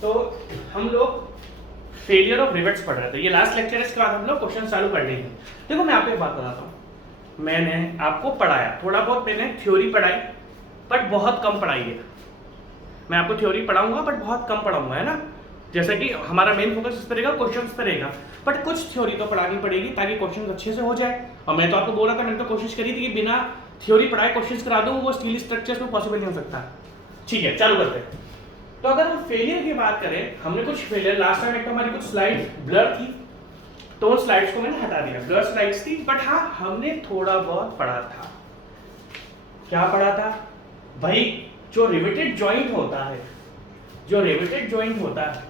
तो हम लोग फेलियर ऑफ रिवेट्स पढ़ रहे थे, ये लास्ट लेक्चर है, इसके बाद हम लोग क्वेश्चन चालू कर लेंगे। देखो मैं आपको एक बात बताता हूँ, मैंने आपको पढ़ाया थोड़ा बहुत, मैंने थ्योरी पढ़ाई बट बहुत कम पढ़ाई है। मैं आपको थ्योरी पढ़ाऊंगा बट बहुत कम पढ़ाऊंगा, है ना। जैसा कि हमारा मेन फोकस इस पर रहेगा, क्वेश्चंस पर रहेगा, बट कुछ थ्योरी तो पढ़ानी पड़ेगी ताकि क्वेश्चन अच्छे से हो जाए। और मैं तो आपको बोल रहा था, मैंने तो कोशिश करी थी कि बिना थ्योरी पढ़ाए क्वेश्चन करा दूं, वो स्टील स्ट्रक्चर्स में पॉसिबल नहीं हो सकता। ठीक है, चालू करते हैं। तो अगर हम फेलियर की बात करें, हमने कुछ फेलियर लास्ट टाइम, एक तो हमारी कुछ स्लाइड ब्लर थी, तो उन स्लाइड्स को मैंने हटा दिया, ब्लर स्लाइड्स थी, बट हाँ हमने थोड़ा बहुत पढ़ा था। क्या पढ़ा था भाई? जो रिवेटेड जॉइंट होता है, जो रिवेटेड जॉइंट होता है,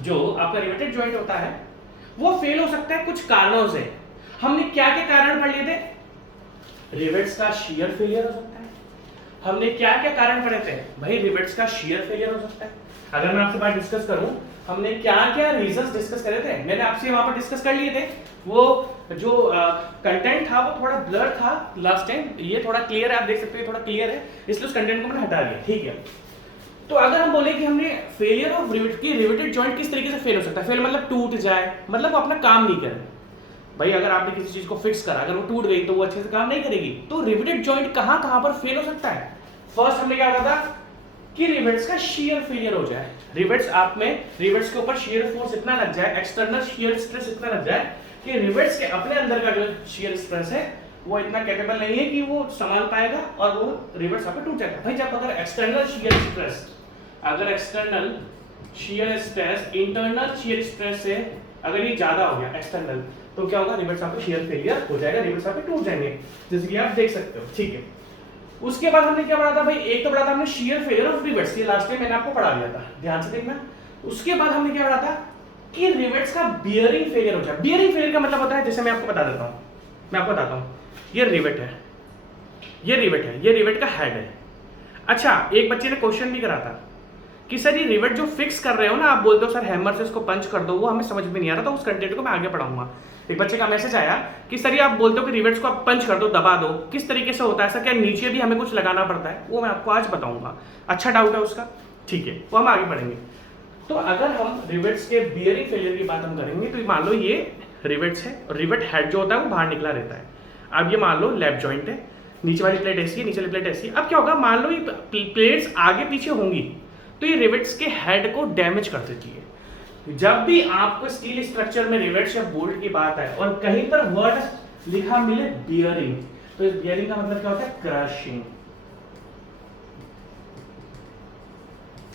जो आपका रिवेटेड जॉइंट होता है, वो फेल हो सकता है कुछ कारणों से। हमने क्या क्या कारण पढ़ लिए थे? रिवेट्स का शियर फेलियर हो सकता है। हमने क्या क्या कारण पढ़े थे भाई? रिवेट्स का शियर फेलियर हो सकता है। अगर मैं आपसे बात डिस्कस करूं, हमने क्या क्या रीजंस डिस्कस करे थे, मैंने आपसे वहां पर डिस्कस कर लिए थे। वो जो कंटेंट था वो थोड़ा ब्लर था लास्ट टाइम, ये थोड़ा क्लियर है, आप देख सकते हैं थोड़ा क्लियर है, इसलिए उस कंटेंट को मैंने हटा दिया। ठीक है, तो अगर हम बोले कि हमने फेलियर ऑफ रिवेट की, रिवेटेड जॉइंट किस तरीके से फेल हो सकता है? फेल मतलब टूट जाए, मतलब वो अपना काम नहीं करे। भाई अगर आपने किसी चीज को फिक्स करा, अगर वो टूट गई तो वो अच्छे से काम नहीं करेगी। तो रिवेटेड जॉइंट कहां कहां पर फेल हो सकता है? फर्स्ट हमने क्या कहा था कि रिवेट्स का शियर फेलियर हो जाए। रिवेट्स आप में, रिवेट्स के ऊपर शियर फोर्स इतना लग जाए, एक्सटर्नल शियर स्ट्रेस इतना लग जाए कि रिवेट्स के अपने अंदर का जो शियर स्ट्रेस है वो इतना कैपेबल नहीं है कि वो संभाल पाएगा और वो रिवेट्स आप पे टूट जाएगा। भाई जब अगर एक्सटर्नल शियर स्ट्रेस, अगर external shear stress internal shear stress से अगर ये ज्यादा हो गया एक्सटर्नल, तो क्या होगा? रिवेट्स आप पे शियर फेलियर हो जाएगा, रिवेट्स आप पे टूट जाएंगे, जैसे कि आप देख सकते हो। ठीक है, उसके बाद हमने क्या पढ़ा था भाई? एक तो पढ़ा था हमने शियर फेलियर ऑफ रिवेट्स, ये लास्ट टाइम मैंने आपको पढ़ा दिया था, ध्यान से देखना। उसके बाद हमने क्या पढ़ा था कि रिवेट्स का बियरिंग फेलियर हो जाए। बियरिंग फेलियर का मतलब होता है, जैसे मैं आपको बता देता हूं, मैं आपको बताता हूं, ये रिवेट है, ये रिवेट है, ये रिवेट का हेड है। अच्छा, एक बच्चे ने क्वेश्चन भी करा था कि सर ये रिवेट जो फिक्स कर रहे हो ना, आप बोलते हो सर हैमर से इसको पंच कर दो, वो हमें समझ में नहीं आ रहा था, उस कंटेंट को मैं आगे पढ़ाऊंगा। एक बच्चे का मैसेज आया कि सर ये आप बोलते हो कि रिवेट्स को आप पंच कर दो, दबा दो, किस तरीके से होता है सर? क्या नीचे भी हमें कुछ लगाना पड़ता है? वो मैं आपको आज बताऊंगा। अच्छा डाउट है उसका, ठीक है, वो हम आगे पढ़ेंगे। तो अगर हम रिवेट्स के बियरिंग फेलियर की बात हम करेंगे, तो मान लो ये रिवेट्स है और रिवेट हेड जो होता है वो बाहर निकला रहता है। अब ये मान लो लेफ्ट जॉइंट है, नीचे वाली प्लेट ऐसी है, नीचे वाली प्लेट ऐसी है। अब क्या होगा? मान लो ये प्लेट्स आगे पीछे होंगी तो ये रिवेट्स के हेड को डैमेज कर देती है। जब भी आपको स्टील स्ट्रक्चर में रिवेट्स या बोल्ट की बात है और कहीं पर वर्ड लिखा मिले बियरिंग, तो इस बियरिंग का मतलब क्या होता है? क्रशिंग।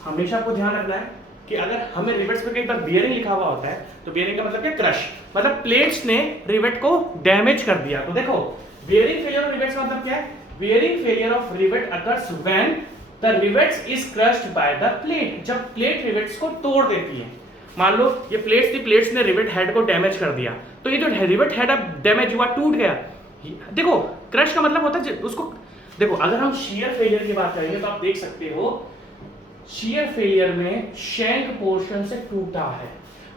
हमेशा आपको ध्यान रखना है कि अगर हमें रिवेट्स पे कहीं पर बियरिंग लिखा हुआ होता है तो बियरिंग का मतलब क्या? क्रश, मतलब प्लेट्स ने रिवेट को डैमेज कर दिया। तो देखो बियरिंग फेलियर ऑफ रिवेट्स का मतलब क्या है? Bearing failure of rivet occurs when the rivets is crushed by the plate. जब प्लेट रिवेट्स को तोड़ देती है, मान लो ये प्लेट्स थी, प्लेट्स ने रिवेट हेड को डैमेज कर दिया, तो ये जो रिवेट हेड अब डैमेज हुआ, टूट गया। देखो क्रश का मतलब होता है उसको, देखो अगर हम शियर फेलियर की बात करेंगे तो आप देख सकते हो शियर फेलियर में शैंक पोर्शन से टूटा है।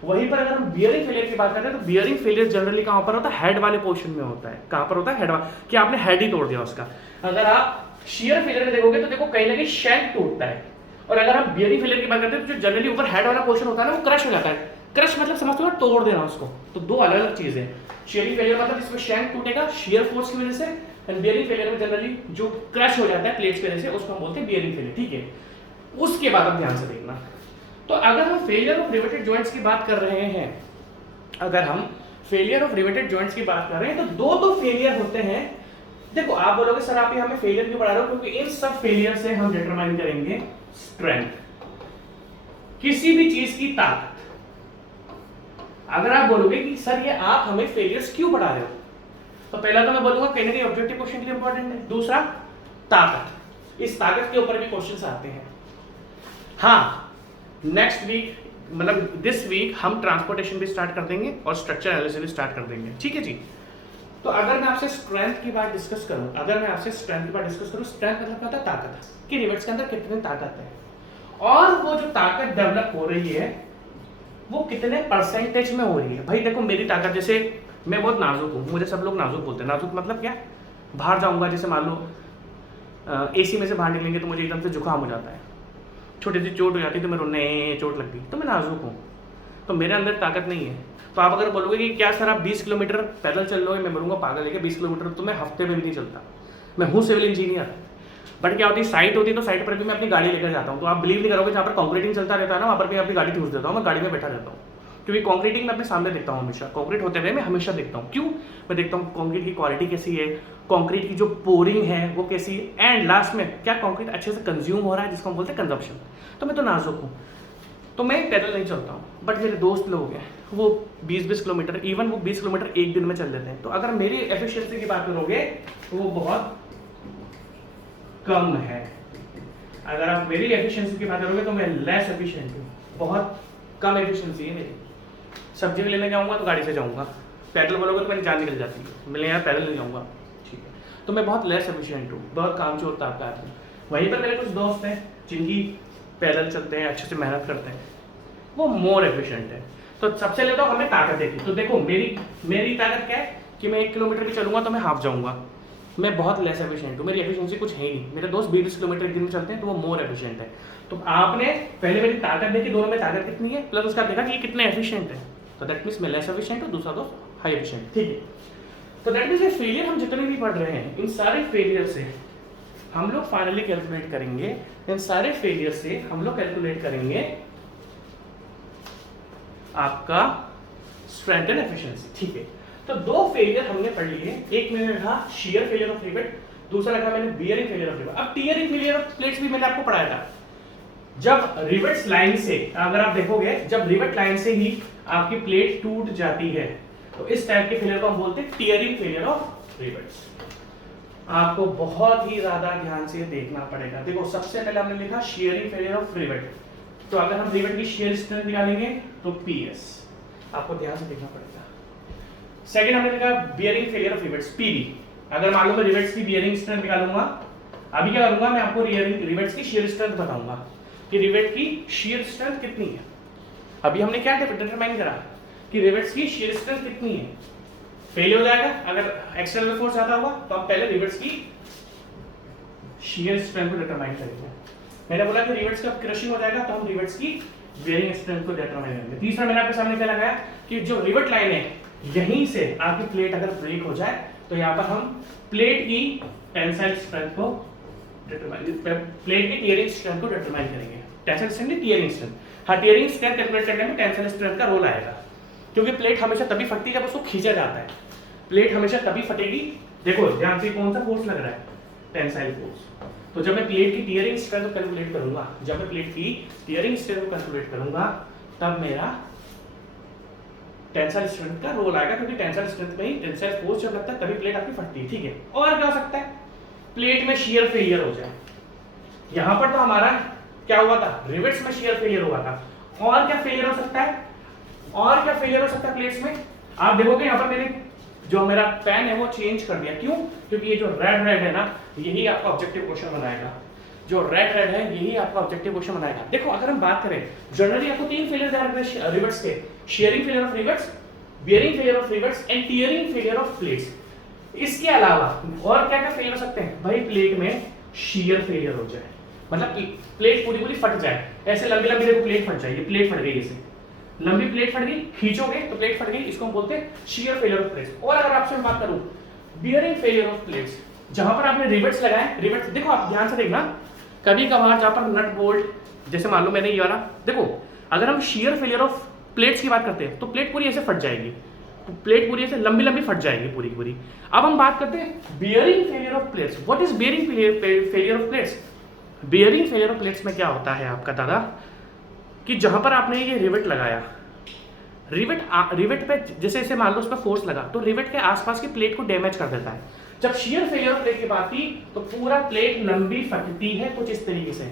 वहीं पर अगर हम बियरिंग फेलियर की बात करते हैं तो बियरिंग फेलियर जनरली कहां पर होता है? हेड वाले पोर्शन में होता है। कहां पर होता है? हेड वाला, कि आपने हेड ही तोड़ दिया उसका। अगर आप शियर फेलियर में देखोगे तो देखो कहीं ना कहीं शैंक टूटता है, और अगर हम बियरिंग फेलियर की बात करते हैं तो जो जनरली ऊपर हेड वाला पोर्शन होता है ना, वो क्रश हो जाता है। क्रश मतलब समझते हो, तोड़ देना उसको। तो दो अलग अलग चीजें हैं। शियरिंग फेलियर मतलब इसमें शैंक टूटेगा शियर फोर्स की वजह से, एंड बियरिंग फेलियर में जनरली जो क्रश हो जाता है प्लेट्स की वजह से, उसको हम बोलते हैं बियरिंग फेलियर। ठीक है, उसके बाद आप ध्यान से देखना। तो अगर हम फेलियर ऑफ रिवेटेड जॉइंट्स की बात कर रहे हैं, अगर हम फेलियर ऑफ रिवेटेड जॉइंट्स की बात कर रहे हैं तो दो तो फेलियर होते हैं। देखो आप बोलोगे सर आप ये हमें फेलियर क्यों पढ़ा रहे हो? क्योंकि इन सब फेलियर से हम डिटरमाइन करेंगे स्ट्रेंथ, किसी भी चीज की ताकत। अगर आप बोलोगे कि सर ये आप हमें फेलियर्स क्यों पढ़ा रहे हो, तो पहला तो मैं बोलूंगा कहीं ना कहीं ऑब्जेक्टिव क्वेश्चन के लिए इंपॉर्टेंट है। दूसरा ताकत, इस ताकत के ऊपर भी क्वेश्चंस आते हैं। हाँ, नेक्स्ट वीक मतलब दिस वीक हम ट्रांसपोर्टेशन भी स्टार्ट कर देंगे और स्ट्रक्चर एनालिसिस भी स्टार्ट कर देंगे। ठीक है जी। तो अगर मैं आपसे स्ट्रेंथ की बात डिस्कस करूं, अगर मैं आपसे स्ट्रेंथ की बात डिस्कस करूं, स्ट्रेंथ मतलब क्या होता है? ताकत, कि रिवेट्स के अंदर कितनी ताकत है, और वो जो ताकत डेवलप हो रही है वो कितने परसेंटेज में हो रही है। भाई देखो मेरी ताकत, जैसे मैं बहुत नाजुक हूँ, मुझे सब लोग नाजुक बोलते हैं। नाजुक मतलब क्या? बाहर जाऊंगा, जैसे मान लो एसी में से बाहर निकलेंगे तो मुझे एकदम से जुकाम हो जाता है, छोटी सी चोट हो जाती है तो मैं रोने चोट लग गई, तो मैं नाजुक हूँ, तो मेरे अंदर ताकत नहीं है। तो आप अगर बोलोगे कि क्या सर आप 20 किलोमीटर पैदल चल रहे हो, मैं बोलूँगा पागल है कि 20 किलोमीटर तो मैं हफ्ते में भी नहीं चलता। मैं हूँ सिविल इंजीनियर, बट क्या होती है साइट होती है तो साइट पर भी मैं अपनी गाड़ी लेकर जाता हूँ। तो आप बिलीव नहीं करोगे, जहाँ पर कॉन्क्रीटिंग चलता रहता है ना, वहाँ पर मैं अपनी गाड़ी ठूस देता हूँ, मैं गाड़ी में बैठा रहता हूँ, क्योंकि कॉन्क्रीटिंग मैं अपने सामने देखता हूँ हमेशा, कॉन्क्रीट होते हुए मैं हमेशा देखता हूँ। क्यों? मैं देखता हूँ कॉन्क्रीट की क्वालिटी कैसी है, कॉन्क्रीट की जो पोरिंग है वो कैसी है, एंड लास्ट में क्या कॉन्क्रीट अच्छे से कंज्यूम हो रहा है, जिसको हम बोलते हैं कंजप्शन। तो मैं तो नाजुक हूँ, तो मैं पैदल नहीं चलता हूँ। बट मेरे दोस्त लोग हैं वो 20-20 किलोमीटर, इवन वो 20 किलोमीटर एक दिन में चल लेते हैं। तो अगर मेरी एफिशिएंसी की बात करोगे तो वो बहुत कम है। अगर आप मेरी एफिशिएंसी की बात करोगे तो मैं लेस एफिशिएंट हूँ, बहुत कम एफिशिएंसी है मेरी। सब्जी भी लेने जाऊँगा तो गाड़ी से जाऊँगा, पैदल बोलोगे तो मेरी जान निकल जाती है, मैं यहाँ पैदल नहीं जाऊँगा, ठीक है। तो मैं बहुत लेस एफिशिएंट हूँ, बहुत कामचोर टाइप का आदमी। वहीं पर मेरे कुछ दोस्त हैं जिनकी पैदल चलते हैं, अच्छे से मेहनत करते हैं, वो मोर एफिशिएंट है। तो सबसे पहले तो हमें ताकत देखी, तो देखो मेरी ताकत क्या है कि मैं 1 किलोमीटर भी चलूँगा तो मैं हाफ जाऊँगा, मैं बहुत लेस एफिशिएंट हूँ, मेरी एफिशिएंसी कुछ है ही नहीं। मेरे दोस्त 20 किलोमीटर एक दिन में चलते हैं तो वो मोर एफिशिएंट है। तो आपने पहले मेरी ताकत देखी, दोनों में ताकत कितनी है, प्लस उसका देखा कि ये कितने एफिशिएंट है, तो दैट मीन्स मैं लेस एफिशिएंट हूँ, दूसरा दोस्त हाई एफिशिएंट, ठीक है। तो दैट मीन्स ये फेलियर हम जितने भी पढ़ रहे हैं, इन सारे फेलियर से हम लोग फाइनली कैलकुलेट करेंगे, इन सारे फेलियर से हम लोग कैलकुलेट करेंगे आपका स्ट्रेंथ एंड एफिशिएंसी, ठीक है। तो दो फेलियर हमने पढ़ लिए, एक मैंने रखा शियर फेलियर ऑफ रिवेट, दूसरा रखा मैंने बियरिंग फेलियर ऑफ रिवेट। अब टियरिंग फेलियर ऑफ प्लेट्स भी मैंने आपको पढ़ाया था। जब रिवेट्स लाइन से, अगर आप देखोगे, जब रिवेट लाइन से ही आपकी प्लेट टूट जाती है तो इस टाइप के फेलियर को हम बोलते हैं टियरिंग फेलियर ऑफ रिवेट्स। आपको बहुत ही ज्यादा ध्यान से देखना पड़ेगा। देखो सबसे पहले हमने लिखा शियरिंग फेलियर ऑफ रिवेट, तो अगर हम रिवेट की शियर स्ट्रेंथ निकालेंगे तो पीएस, आपको ध्यान से देखना पड़ेगा। सेकंड हमने लिखा bearing failure of rivets, PB. अगर मान लो मैं रिवेट्स की बियरिंग स्ट्रेंथ निकालूंगा, अभी क्या करूंगा मैं आपको रिवेट्स की शियर स्ट्रेंथ बताऊंगा कि रिवेट की शियर स्ट्रेंथ कितनी है। अभी हमने क्या डिटरमाइन करा कि रिवेट्स की शियर स्ट्रेंथ कितनी है, फेल हो जाएगा अगर एक्सटर्नल फोर्स आता होगा, तो हम पहले रिवेट्स की शियर स्ट्रेंथ को डिटरमाइन करेंगे। मैंने बोला कि रिवेट्स का क्रशिंग हो जाएगा तो हम रिवेट्स की बेयरिंग स्ट्रेंथ को डिटरमाइन करेंगे। तीसरा मैंने आपके सामने क्या लगाया कि जो रिवेट लाइन है यहीं से आपकी प्लेट अगर ब्रेक हो जाए तो यहाँ पर हम प्लेट की टेंसाइल स्ट्रेंथ को डिटरमाइन, प्लेट की टियरिंग स्ट्रेंथ को डिटरमाइन करेंगे। टेंसाइल स्ट्रेंथ नहीं, टियरिंग स्ट्रेंथ। हाँ, टियरिंग स्ट्रेंथ कैलकुलेट करने में टेंसाइल स्ट्रेंथ का रोल आएगा, क्योंकि प्लेट हमेशा तभी फटती है जब उसको खींचा जाता है। प्लेट हमेशा तभी फटेगी, देखो ध्यान से कौन सा फोर्स लग रहा है, टेंसाइल फोर्स। तो जब मैं प्लेट की टियरिंग स्ट्रेंथ को कैलकुलेट करूंगा, जब मैं प्लेट की टियरिंग स्ट्रेंथ को कैलकुलेट करूंगा, तब मेरा टेंसाइल स्ट्रेंथ का रोल आएगा, क्योंकि टेंसाइल स्ट्रेंथ में ही टेंसाइल फोर्स जब लगता है तभी प्लेट आपकी फटती है, ठीक है। और क्या हो सकता है, प्लेट में शियर फेलियर हो जाए। यहां पर तो हमारा क्या हुआ था, रिवेट्स में शियर फेलियर हुआ था। और क्या फेलियर हो सकता है, और क्या फेलियर हो सकता है प्लेट्स में, आप देखोगे यहां पर मैंने जो मेरा पेन है वो चेंज कर दिया। क्यों? क्योंकि ये जो रेड है ना, यही आपका ऑब्जेक्टिव क्वेश्चन बनाएगा। जो रेड है यही आपका ऑब्जेक्टिव क्वेश्चन बनाएगा। देखो अगर हम बात करें, जनरली आपको 3 फेलियर ध्यान रखना है रिवेट्स के, shearing failure of rivets, bearing failure of rivets and tearing failure of plates. इसके अलावा और क्या क्या फेलियर हो सकते हैं भाई, प्लेट में शियर फेलियर हो जाए, मतलब प्लेट पूरी फट जाए, ऐसे लंबी देखो प्लेट फट जाए, ये प्लेट फट गई, ऐसे लंबी प्लेट फट गई, खींचोगे तो प्लेट फट गई, इसको हम बोलते हैं शियर फेलियर ऑफ प्लेट्स। और अगर आपसे बात करूं बियरिंग फेलियर ऑफ प्लेट्स, जहां पर आपने रिवेट्स लगाए, रिवेट्स देखो आप ध्यान से देखना, कभी कभार जहां पर नट बोल्ट, जैसे मान लो मैंने ये वाला, देखो अगर हम शियर फेलियर ऑफ प्लेट्स की बात करते हैं तो प्लेट पूरी ऐसे फट जाएगी, प्लेट पूरी ऐसे लंबी फट जाएगी पूरी। अब हम बात करते हैं bearing failure of plates. What is bearing failure of plates? Bearing failure of plates में क्या होता है आपका दादा, कि जहां पर आपने ये रिवेट लगाया, रिवेट पे जैसे जैसे मान लो उस पर फोर्स लगा तो रिवेट के आसपास की प्लेट को डैमेज कर देता है। जब शियर फेलियर ऑफ प्लेट की बात की तो पूरा प्लेट लंबी फटती है कुछ इस तरीके से।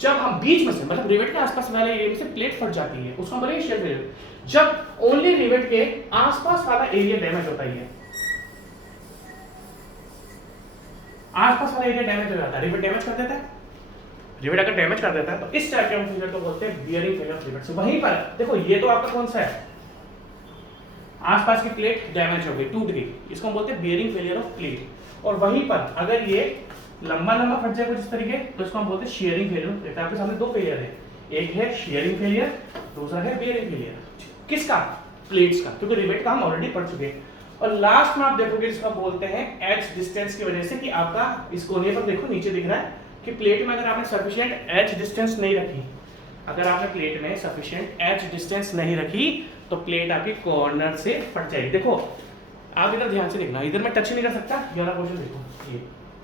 जब हम बीच में से, मतलब रिवेट के आसपास वाले एरिया में से प्लेट फट जाती है, उसको बोलेंगे शियर फेलियर। जब ओनली रिवेट के आसपास वाला एरिया डैमेज होता है, आसपास वाला एरिया डैमेज हो जाता है, रिवेट डैमेज कर देता है। रिवेट अगर डैमेज कर देता है तो इस टाइप के हम फेलियर को बोलते हैं बियरिंग फेलियर ऑफ रिवेट। वहीं पर देखो ये तो आपका कौन सा है, आसपास की प्लेट डैमेज हो गई, टूट गई, इसको हम बोलते हैं बियरिंग फेलियर ऑफ प्लेट। और वहीं पर अगर ये लंबा लंबा फट जाए कुछ इस तरीके, तो इसको हम बोलते हैं शेयरिंग फेलियर। आपके सामने दो फेलियर है, एक है शेयरिंग फेलियर, दूसरा है बेयरिंग फेलियर। किसका? प्लेट्स का, क्योंकि रिवेट का हम ऑलरेडी पढ़ चुके हैं। और लास्ट में आप देखोगे इसका बोलते हैं एज डिस्टेंस की वजह से, कि आपका इस कोने पर देखो नीचे दिख रहा है कि प्लेट में अगर आपने सफिशिएंट एज डिस्टेंस नहीं रखी, अगर आपने प्लेट में सफिशिएंट एज डिस्टेंस नहीं रखी तो प्लेट आपकी कॉर्नर से फट जाएगी। देखो आप इधर ध्यान से देखना, इधर मैं टच नहीं कर सकता, ये वाला पोर्शन देखो, ये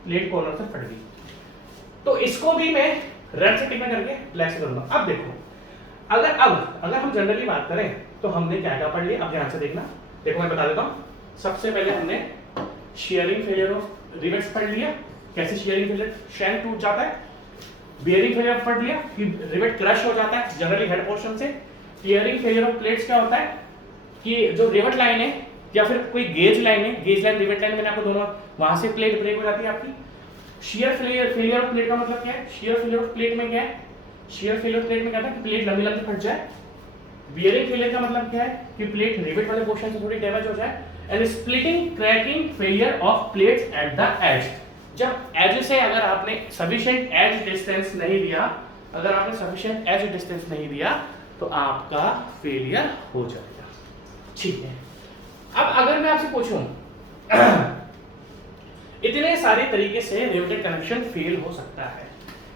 प्लेट कॉर्नर से फट गई। तो इसको भी मैं रेड से टिक करके ब्लैक से करूंगा। अब देखो, अगर हम जनरली बात करें तो हमने क्या क्या पढ़ लिया, अब ध्यान से देखना। देखो मैं बता देता हूं, सबसे पहले हमने शेयरिंग फेलियर ऑफ रिवेट्स पढ़ लिया, कैसे शेयरिंग फेलियर शैंक टूट जाता है। बेयरिंग फेलियर पढ़ लिया कि रिवेट क्रश हो जाता है जनरली हेड पोर्शन से। टियरिंग फेलियर ऑफ प्लेट्स क्या होता है कि जो रिवेट लाइन है या फिर कोई गेज लाइन है, गेज लाइन रिवेट लाइन मैंने आपको दोनों, वहां से प्लेट ब्रेक हो जाती है आपकी। शियर फेलियर ऑफ प्लेट का मतलब क्या है? शियर फेलियर ऑफ प्लेट में क्या है? शियर फेलियर ऑफ प्लेट में क्या था कि प्लेट लंबी लंबी फट जाए। बियरिंग फेलियर का मतलब क्या है कि प्लेट रिवेट वाले पोर्शन से थोड़ी डैमेज हो जाए। End splitting cracking failure of plates at the edge, जब एज से अगर आपने सफिशिएंट एज डिस्टेंस नहीं दिया, अगर आपने सफिशिएंट एज डिस्टेंस नहीं दिया तो आपका फेलियर हो जाएगा। ठीक है, अब अगर मैं आपसे पूछूं इतने सारे तरीके से रिवेटेड कनेक्शन फेल हो सकता है,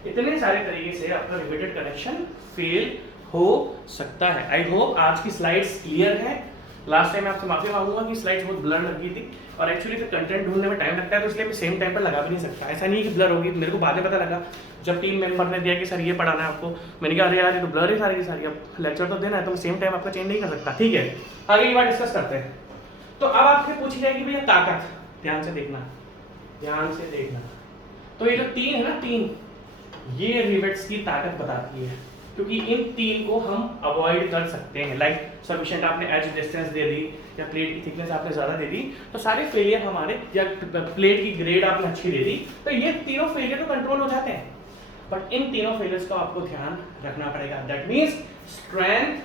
इतने सारे तरीके से आपका रिवेटेड कनेक्शन फेल हो सकता है। आई होप आज की स्लाइड्स क्लियर है। लास्ट टाइम आपसे माफी मांगूंगा कि स्लाइड्स बहुत ब्लर लग गई थी, और एक्चुअली फिर कंटेंट ढूंढने में टाइम लगता है, तो इसलिए मैं सेम टाइम पर लगा भी नहीं सकता। ऐसा नहीं कि ब्लर होगी, मेरे को बाद में पता लगा जब टीम मेंबर ने दिया कि सर ये पढ़ाना है आपको, मैंने कहा अरे यार ये तो ब्लर है सारी की सारी, अब लेक्चर तो देना है तो मैं सेम टाइम आपका चेंज नहीं कर सकता। ठीक है, आगे की बात डिस्कस करते हैं। तो अब आपसे पूछी जाएगी भैया ताकत, ध्यान से देखना, ध्यान से देखना। तो ये जो तीन है ना, तीन, ये रिवेट्स की ताकत बताती है, क्योंकि इन तीन को हम अवॉइड कर सकते हैं। लाइक सफिशिएंट आपने एज डिस्टेंस दे दी या प्लेट की थिकनेस आपने ज़्यादा दे दी, तो सारे फेलियर हमारे, या प्लेट की ग्रेड आपने अच्छी दे दी, तो ये तीनों फेलियर तो कंट्रोल हो जाते हैं। बट इन तीनों फेलियर्स का आपको ध्यान रखना पड़ेगा। That means strength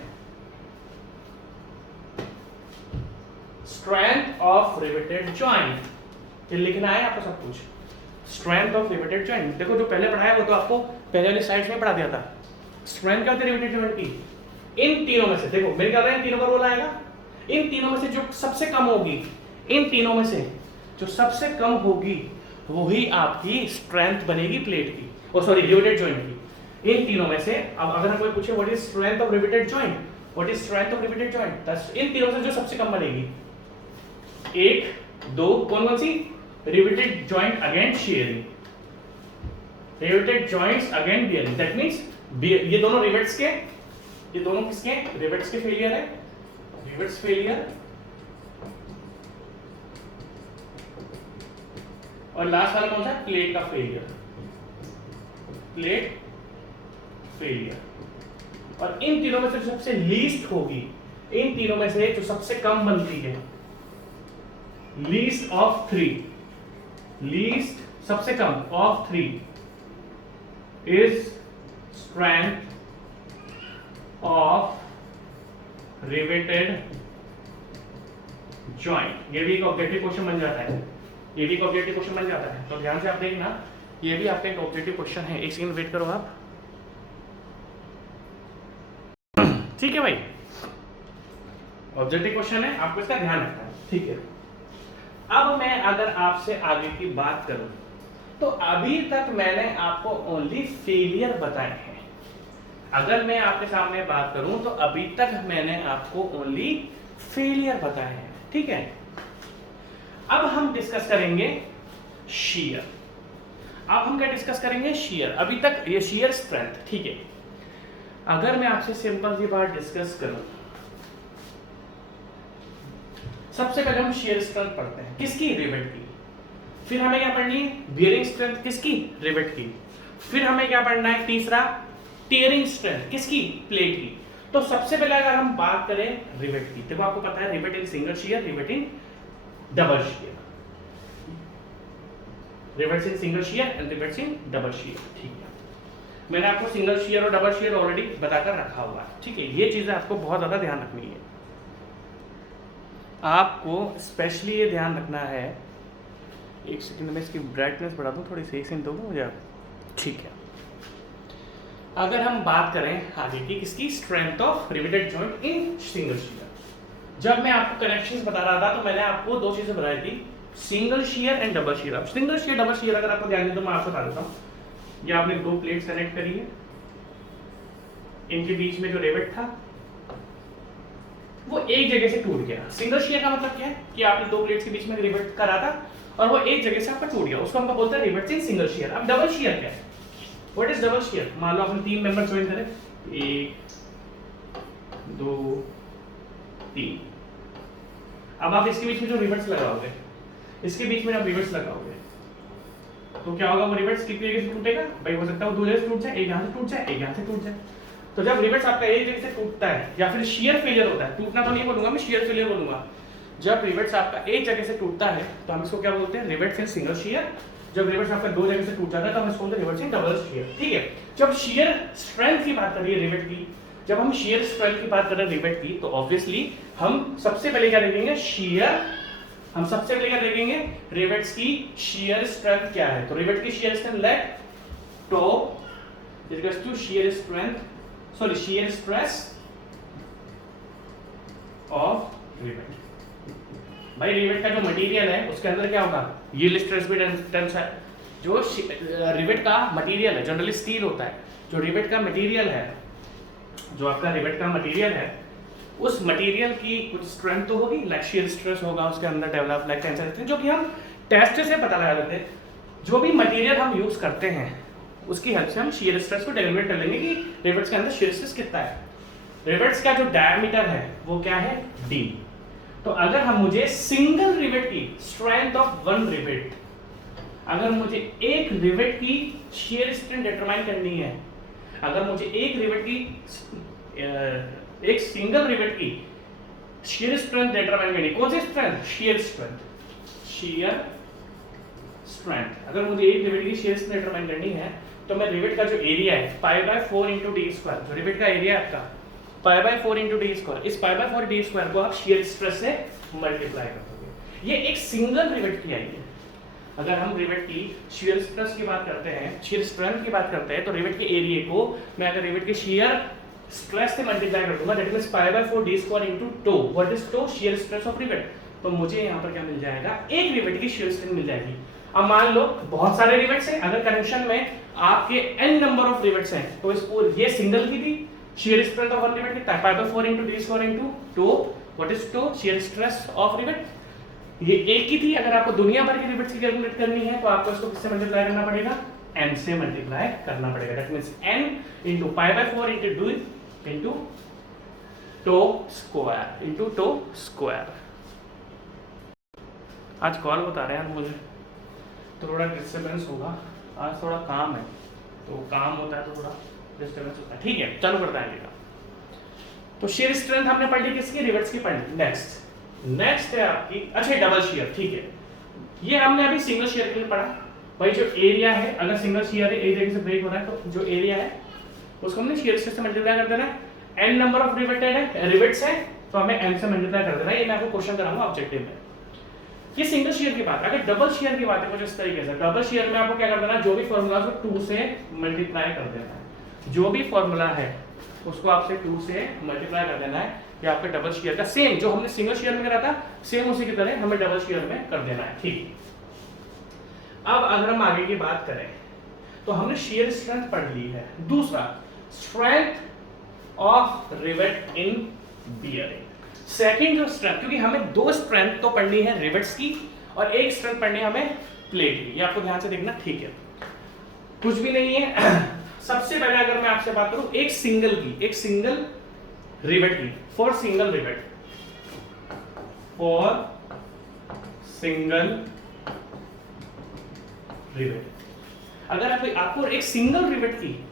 of riveted joint, ये लिखना है आपको सब कुछ। स्ट्रेंथ ऑफ रिवेटेड जॉइंट, देखो जो पहले पढ़ाया वो तो आपको पहले वाली स्लाइड्स में पढ़ा दिया था। स्ट्रेंथ क्या होती है रिवेटेड जॉइंट की? इन तीनों में से, देखो मेरे क्या रहा है, इन तीनों का रोल आएगा, इन तीनों में से जो सबसे कम होगी, इन तीनों में से जो सबसे कम होगी वही आपकी स्ट्रेंथ बनेगी प्लेट की, ओ सॉरी रिवेटेड जॉइंट की। इन तीनों में से, अब अगर कोई पूछे what is strength of riveted joint, what is strength of riveted joint, इन तीनों से जो सबसे कम बनेगी, एक, दो, कौन सी? Riveted joint against shearing, riveted joints against bearing. That means ये दोनों रिवेट्स के, ये दोनों किसके? रिवेट्स के फेलियर है, रिवेट्स फेलियर, और लास्ट वाला कौन सा? प्लेट का फेलियर, प्लेट फेलियर। और इन तीनों में से सबसे लीस्ट होगी, इन तीनों में से जो सबसे कम बनती है, लीस्ट ऑफ थ्री, लीस्ट सबसे कम of three is strength of riveted joint. ये भी एक ऑब्जेक्टिव क्वेश्चन बन जाता है, ये भी एक ऑब्जेक्टिव क्वेश्चन बन जाता है, तो ध्यान से आप देखना, ये भी आपका एक ऑब्जेक्टिव क्वेश्चन है। एक सेकंड वेट करो आप, ठीक है भाई, ऑब्जेक्टिव क्वेश्चन है, आपको इसका ध्यान रखना है। ठीक है, अब मैं अगर आपसे आगे की बात करूं तो अभी तक मैंने आपको ओनली फेलियर बताए हैं। अगर मैं आपके सामने बात करूं तो अभी तक मैंने आपको ओनली फेलियर बताए हैं। ठीक है, अब हम डिस्कस करेंगे शियर। अब हम क्या डिस्कस करेंगे? शियर। अभी तक ये शियर स्ट्रेंथ, ठीक है। अगर मैं आपसे सिंपल सी बात डिस्कस करूं, सबसे पहले हम शियर स्ट्रेंथ पढ़ते हैं, किसकी? रिवेट की। फिर हमें क्या पढ़नी है? बियरिंग स्ट्रेंथ, किसकी? रिवेट की। फिर हमें क्या पढ़ना है? तीसरा, टियरिंग स्ट्रेंथ, किसकी? प्लेट की। तो सबसे पहले अगर हम बात करें रिवेट की, देखो आपको पता है rivet in single shear, rivet in double shear, rivets in single shear and rivets in double shear. ठीक है, मैंने आपको सिंगल शियर और डबल शियर ऑलरेडी बताकर रखा हुआ है। ठीक है, ये चीजें आपको बहुत ज्यादा ध्यान रखनी है। आपको स्पेशली ये ध्यान रखना है एक सेकंड में इसकी ब्राइटनेस बढ़ा दूँ थोड़ी सी, सिन दोगे मुझे आप? ठीक है। अगर हम बात करें आगे की किसकी, strength of riveted joint in single shear. जब मैं आपको कनेक्शंस बता रहा था तो मैंने आपको दो चीजें बताई थी, single shear and double shear. अब सिंगल शियर डबल शियर अगर आपको ध्यान दे तो मैं आपको बता देता हूँ। ये आपने दो प्लेट्स कनेक्ट करी है, इनके बीच में जो रिवेट था वो एक जगह से टूट गया। सिंगल शियर का मतलब क्या है कि आपने दो प्लेट्स के बीच में रिवेट करा था और वो एक जगह से आपका टूट गया, उसको हम बोलते हैं रिवेट इन सिंगल शियर। अब डबल शियर क्या है, व्हाट इज डबल शियर? मान लो आपने तीन मेंबर ज्वाइन करे, 1 2 3। अब आप इसके बीच में जो रिवेट्स लगाओगे, इसके बीच में आप रिवेट्स लगाओगे तो क्या होगा, वो रिवेट्स कितनी जगह से टूटेगा भाई? हो सकता है वो दो जगह से टूट जाए, एक यहाँ से टूट जाए, एक यहाँ से टूट जाए। तो जब रिवेट्स आपका एक जगह से टूटता है या फिर शियर फेलियर होता है, टूटना तो नहीं बोलूंगा मैं, शियर फेलियर बोलूंगा। जब रिवेट्स आपका एक जगह से टूटता है तो हम इसको क्या बोलते हैं, रिवेट्स इन सिंगल शियर। जब रिवेट्स आपका दो जगह से टूट जाता है तो हम इसको बोलते हैं रिवेट्स इन डबल शियर। ठीक है। जब शियर स्ट्रेंथ की बात करिए रिवेट की, जब हम शियर स्ट्रेंथ की बात कर रहे हैं रिवेट की, तो ऑब्वियसली हम सबसे पहले क्या देखेंगे, शियर। हम सबसे पहले क्या देखेंगे, रिवेट्स की शियर स्ट्रेंथ क्या है। तो रिवेट की shear strength, let top equals to shear strength, sorry shear stress of rivet. भाई रिवेट का जो मटेरियल है उसके अंदर क्या होगा, यील्ड स्ट्रेस भी टेंशन। जो रिवेट का मटेरियल है जनरली स्टील होता है, जो रिवेट का मटेरियल है, जो आपका रिवेट का मटेरियल है, उस मटेरियल की कुछ स्ट्रेंथ तो होगी, लाइक शियर स्ट्रेस होगा उसके अंदर डेवलप, लाइक टेंशन, जो कि हम टेस्ट से पता लगा देते हैं। जो भी मटेरियल हम यूज करते हैं उसकी हेल्प से हम शियर स्ट्रेस को डेरिवेट कर लेंगे कि रिवेट्स के अंदर शियर स्ट्रेस कितना है। रिवेट्स का जो डायमीटर है वो क्या है, d। तो अगर हम मुझे सिंगल रिवेट की स्ट्रेंथ ऑफ वन रिवेट, अगर मुझे एक रिवेट की शियर स्ट्रेंथ डिटरमाइन करनी है, अगर मुझे एक रिवेट की एक सिंगल रिवेट की शियर स्ट्रेंथ डिटरमाइन करनी, कौन सी strength, shear strength, shear strength. अगर मुझे एक रिवेट की शियर स्ट्रेंथ डिटरमाइन करनी है तो मैं रिवेट का जो एरिया है π/4 × d², जो रिवेट का एरिया है आपका π/4 × d², इस π/4 d² को आप शियर स्ट्रेस से मल्टीप्लाई कर दोगे। ये एक सिंगल रिवेट की आई है। अगर हम रिवेट की शियर स्ट्रेस की बात करते हैं, शियर स्ट्रेंथ की बात करते हैं, तो रिवेट के एरिया को मैं अगर रिवेट के शियर स्ट्रेस से मल्टीप्लाई कर दूंगा, that means π/4 d² * tau. What is tau, shear stress of rivet. तो मुझे यहाँ पर क्या मिल जाएगा, एक रिवेट की शियर स्ट्रेंथ मिल जाएगी। अब मान लो बहुत सारे रिवेट्स हैं, अगर कनेक्शन में आपके n नंबर ऑफ रिवेट्स हैं तो इसको ये सिंगल की थी, shear strength of one rivet कितना है, π/4 × d² * tau. What is tau, shear stress of rivet. ये एक की थी, अगर आपको दुनिया भर की रिवेट्स की कैलकुलेट करनी है तो आपको इसको किससे मल्टीप्लाई करना पड़ेगा, n से मल्टीप्लाई करना पड़ेगा। That means n * π/4 * d * tau square. आज कॉल बता रहे हैं यार मुझे, तो थोड़ा डिस्टर्बेंस होगा, आज थोड़ा काम है, तो काम होता है तो थोड़ा डिस्टर्बेंस होता है। ठीक है, चालू करते हैं। तो शियर स्ट्रेंथ हमने पढ़ ली किसकी, रिवेट्स की पढ़ ली। नेक्स्ट है आपकी, अच्छा डबल शियर। ठीक है, ये हमने अभी सिंगल शियर के लिए पढ़ा। भाई जो एरिया है, अगर सिंगल शियर एक जगह से ब्रेक हो रहा है तो जो एरिया है उसको हमने शियर स्ट्रेस से मल्टीप्लाई कर देना है। n नंबर ऑफ रिवेट्स है तो हमें n से मल्टीप्लाई कर देना है। ये मैं आपको क्वेश्चन कराऊंगा ऑब्जेक्टिव में। ये सिंगल शेयर की बात है। अगर डबल शेयर की बात है कुछ इस तरीके से, डबल शेयर में आपको क्या कर देना है, जो भी फॉर्मूला है उसको 2 से मल्टीप्लाई कर देना है। जो भी फॉर्मूला है उसको आपसे 2 से मल्टीप्लाई कर देना है। ये आपके डबल शेयर का सेम जो हमने सिंगल शेयर में करा था, सेम उसी की तरह हमें डबल शेयर में कर देना है। ठीक, अब अगर हम आगे की बात करें तो हमने शेयर स्ट्रेंथ पढ़ ली है। दूसरा, strength of rivet in bearing. Second जो स्ट्रेंथ, क्योंकि हमें दो स्ट्रेंथ तो पढ़नी है रिवेट्स की और एक स्ट्रेंथ पढ़नी है हमें प्लेट की। ये आपको ध्यान से देखना, ठीक है, कुछ भी नहीं है। सबसे पहले अगर मैं आपसे बात करूं एक सिंगल रिवेट की, फॉर सिंगल रिवेट, अगर आपको एक सिंगल रिवेट की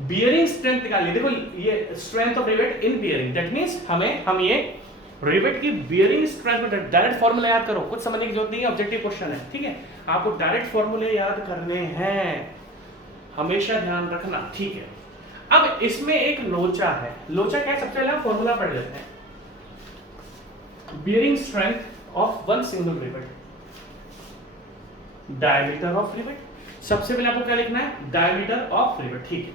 बियरिंग स्ट्रेंथ निकालनी, देखो ये strength of rivet in bearing, that means हम ये रिवेट की बियरिंग स्ट्रेंथ, डायरेक्ट फॉर्मूला याद करो, कुछ समझने की जरूरत नहीं है, ऑब्जेक्टिव क्वेश्चन है। ठीक है, आपको डायरेक्ट फॉर्मूले याद करने हैं, हमेशा ध्यान रखना। ठीक है, अब इसमें एक लोचा है। लोचा क्या है, सबसे पहले फॉर्मूला पढ़ लेते हैं। Bearing strength of one single rivet, diameter of rivet. सबसे पहले आपको क्या लिखना है, डायमीटर ऑफ रिवेट। ठीक है,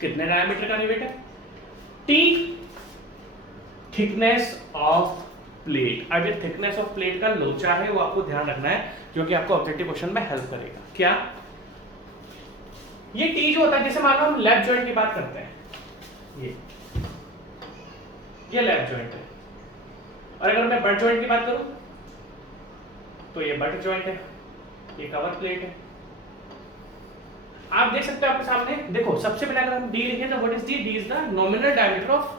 कितने डायमीटर का रिवेट है, टी थिकनेस ऑफ प्लेट। अब ये थिकनेस ऑफ प्लेट का लोचा है वो आपको ध्यान रखना है, क्योंकि आपको ऑब्जेक्टिव क्वेश्चन में हेल्प करेगा। क्या ये टी जो होता है, जैसे मान लो हम लेफ्ट जॉइंट की बात करते हैं, ये लेफ्ट जॉइंट है, और अगर मैं बट जॉइंट की बात करूं तो ये बट जॉइंट है, ये कवर प्लेट है। आप देख सकते हो आपके सामने, देखो सबसे पहले अगर हम डी लिखें तो what is D, D is the nominal diameter of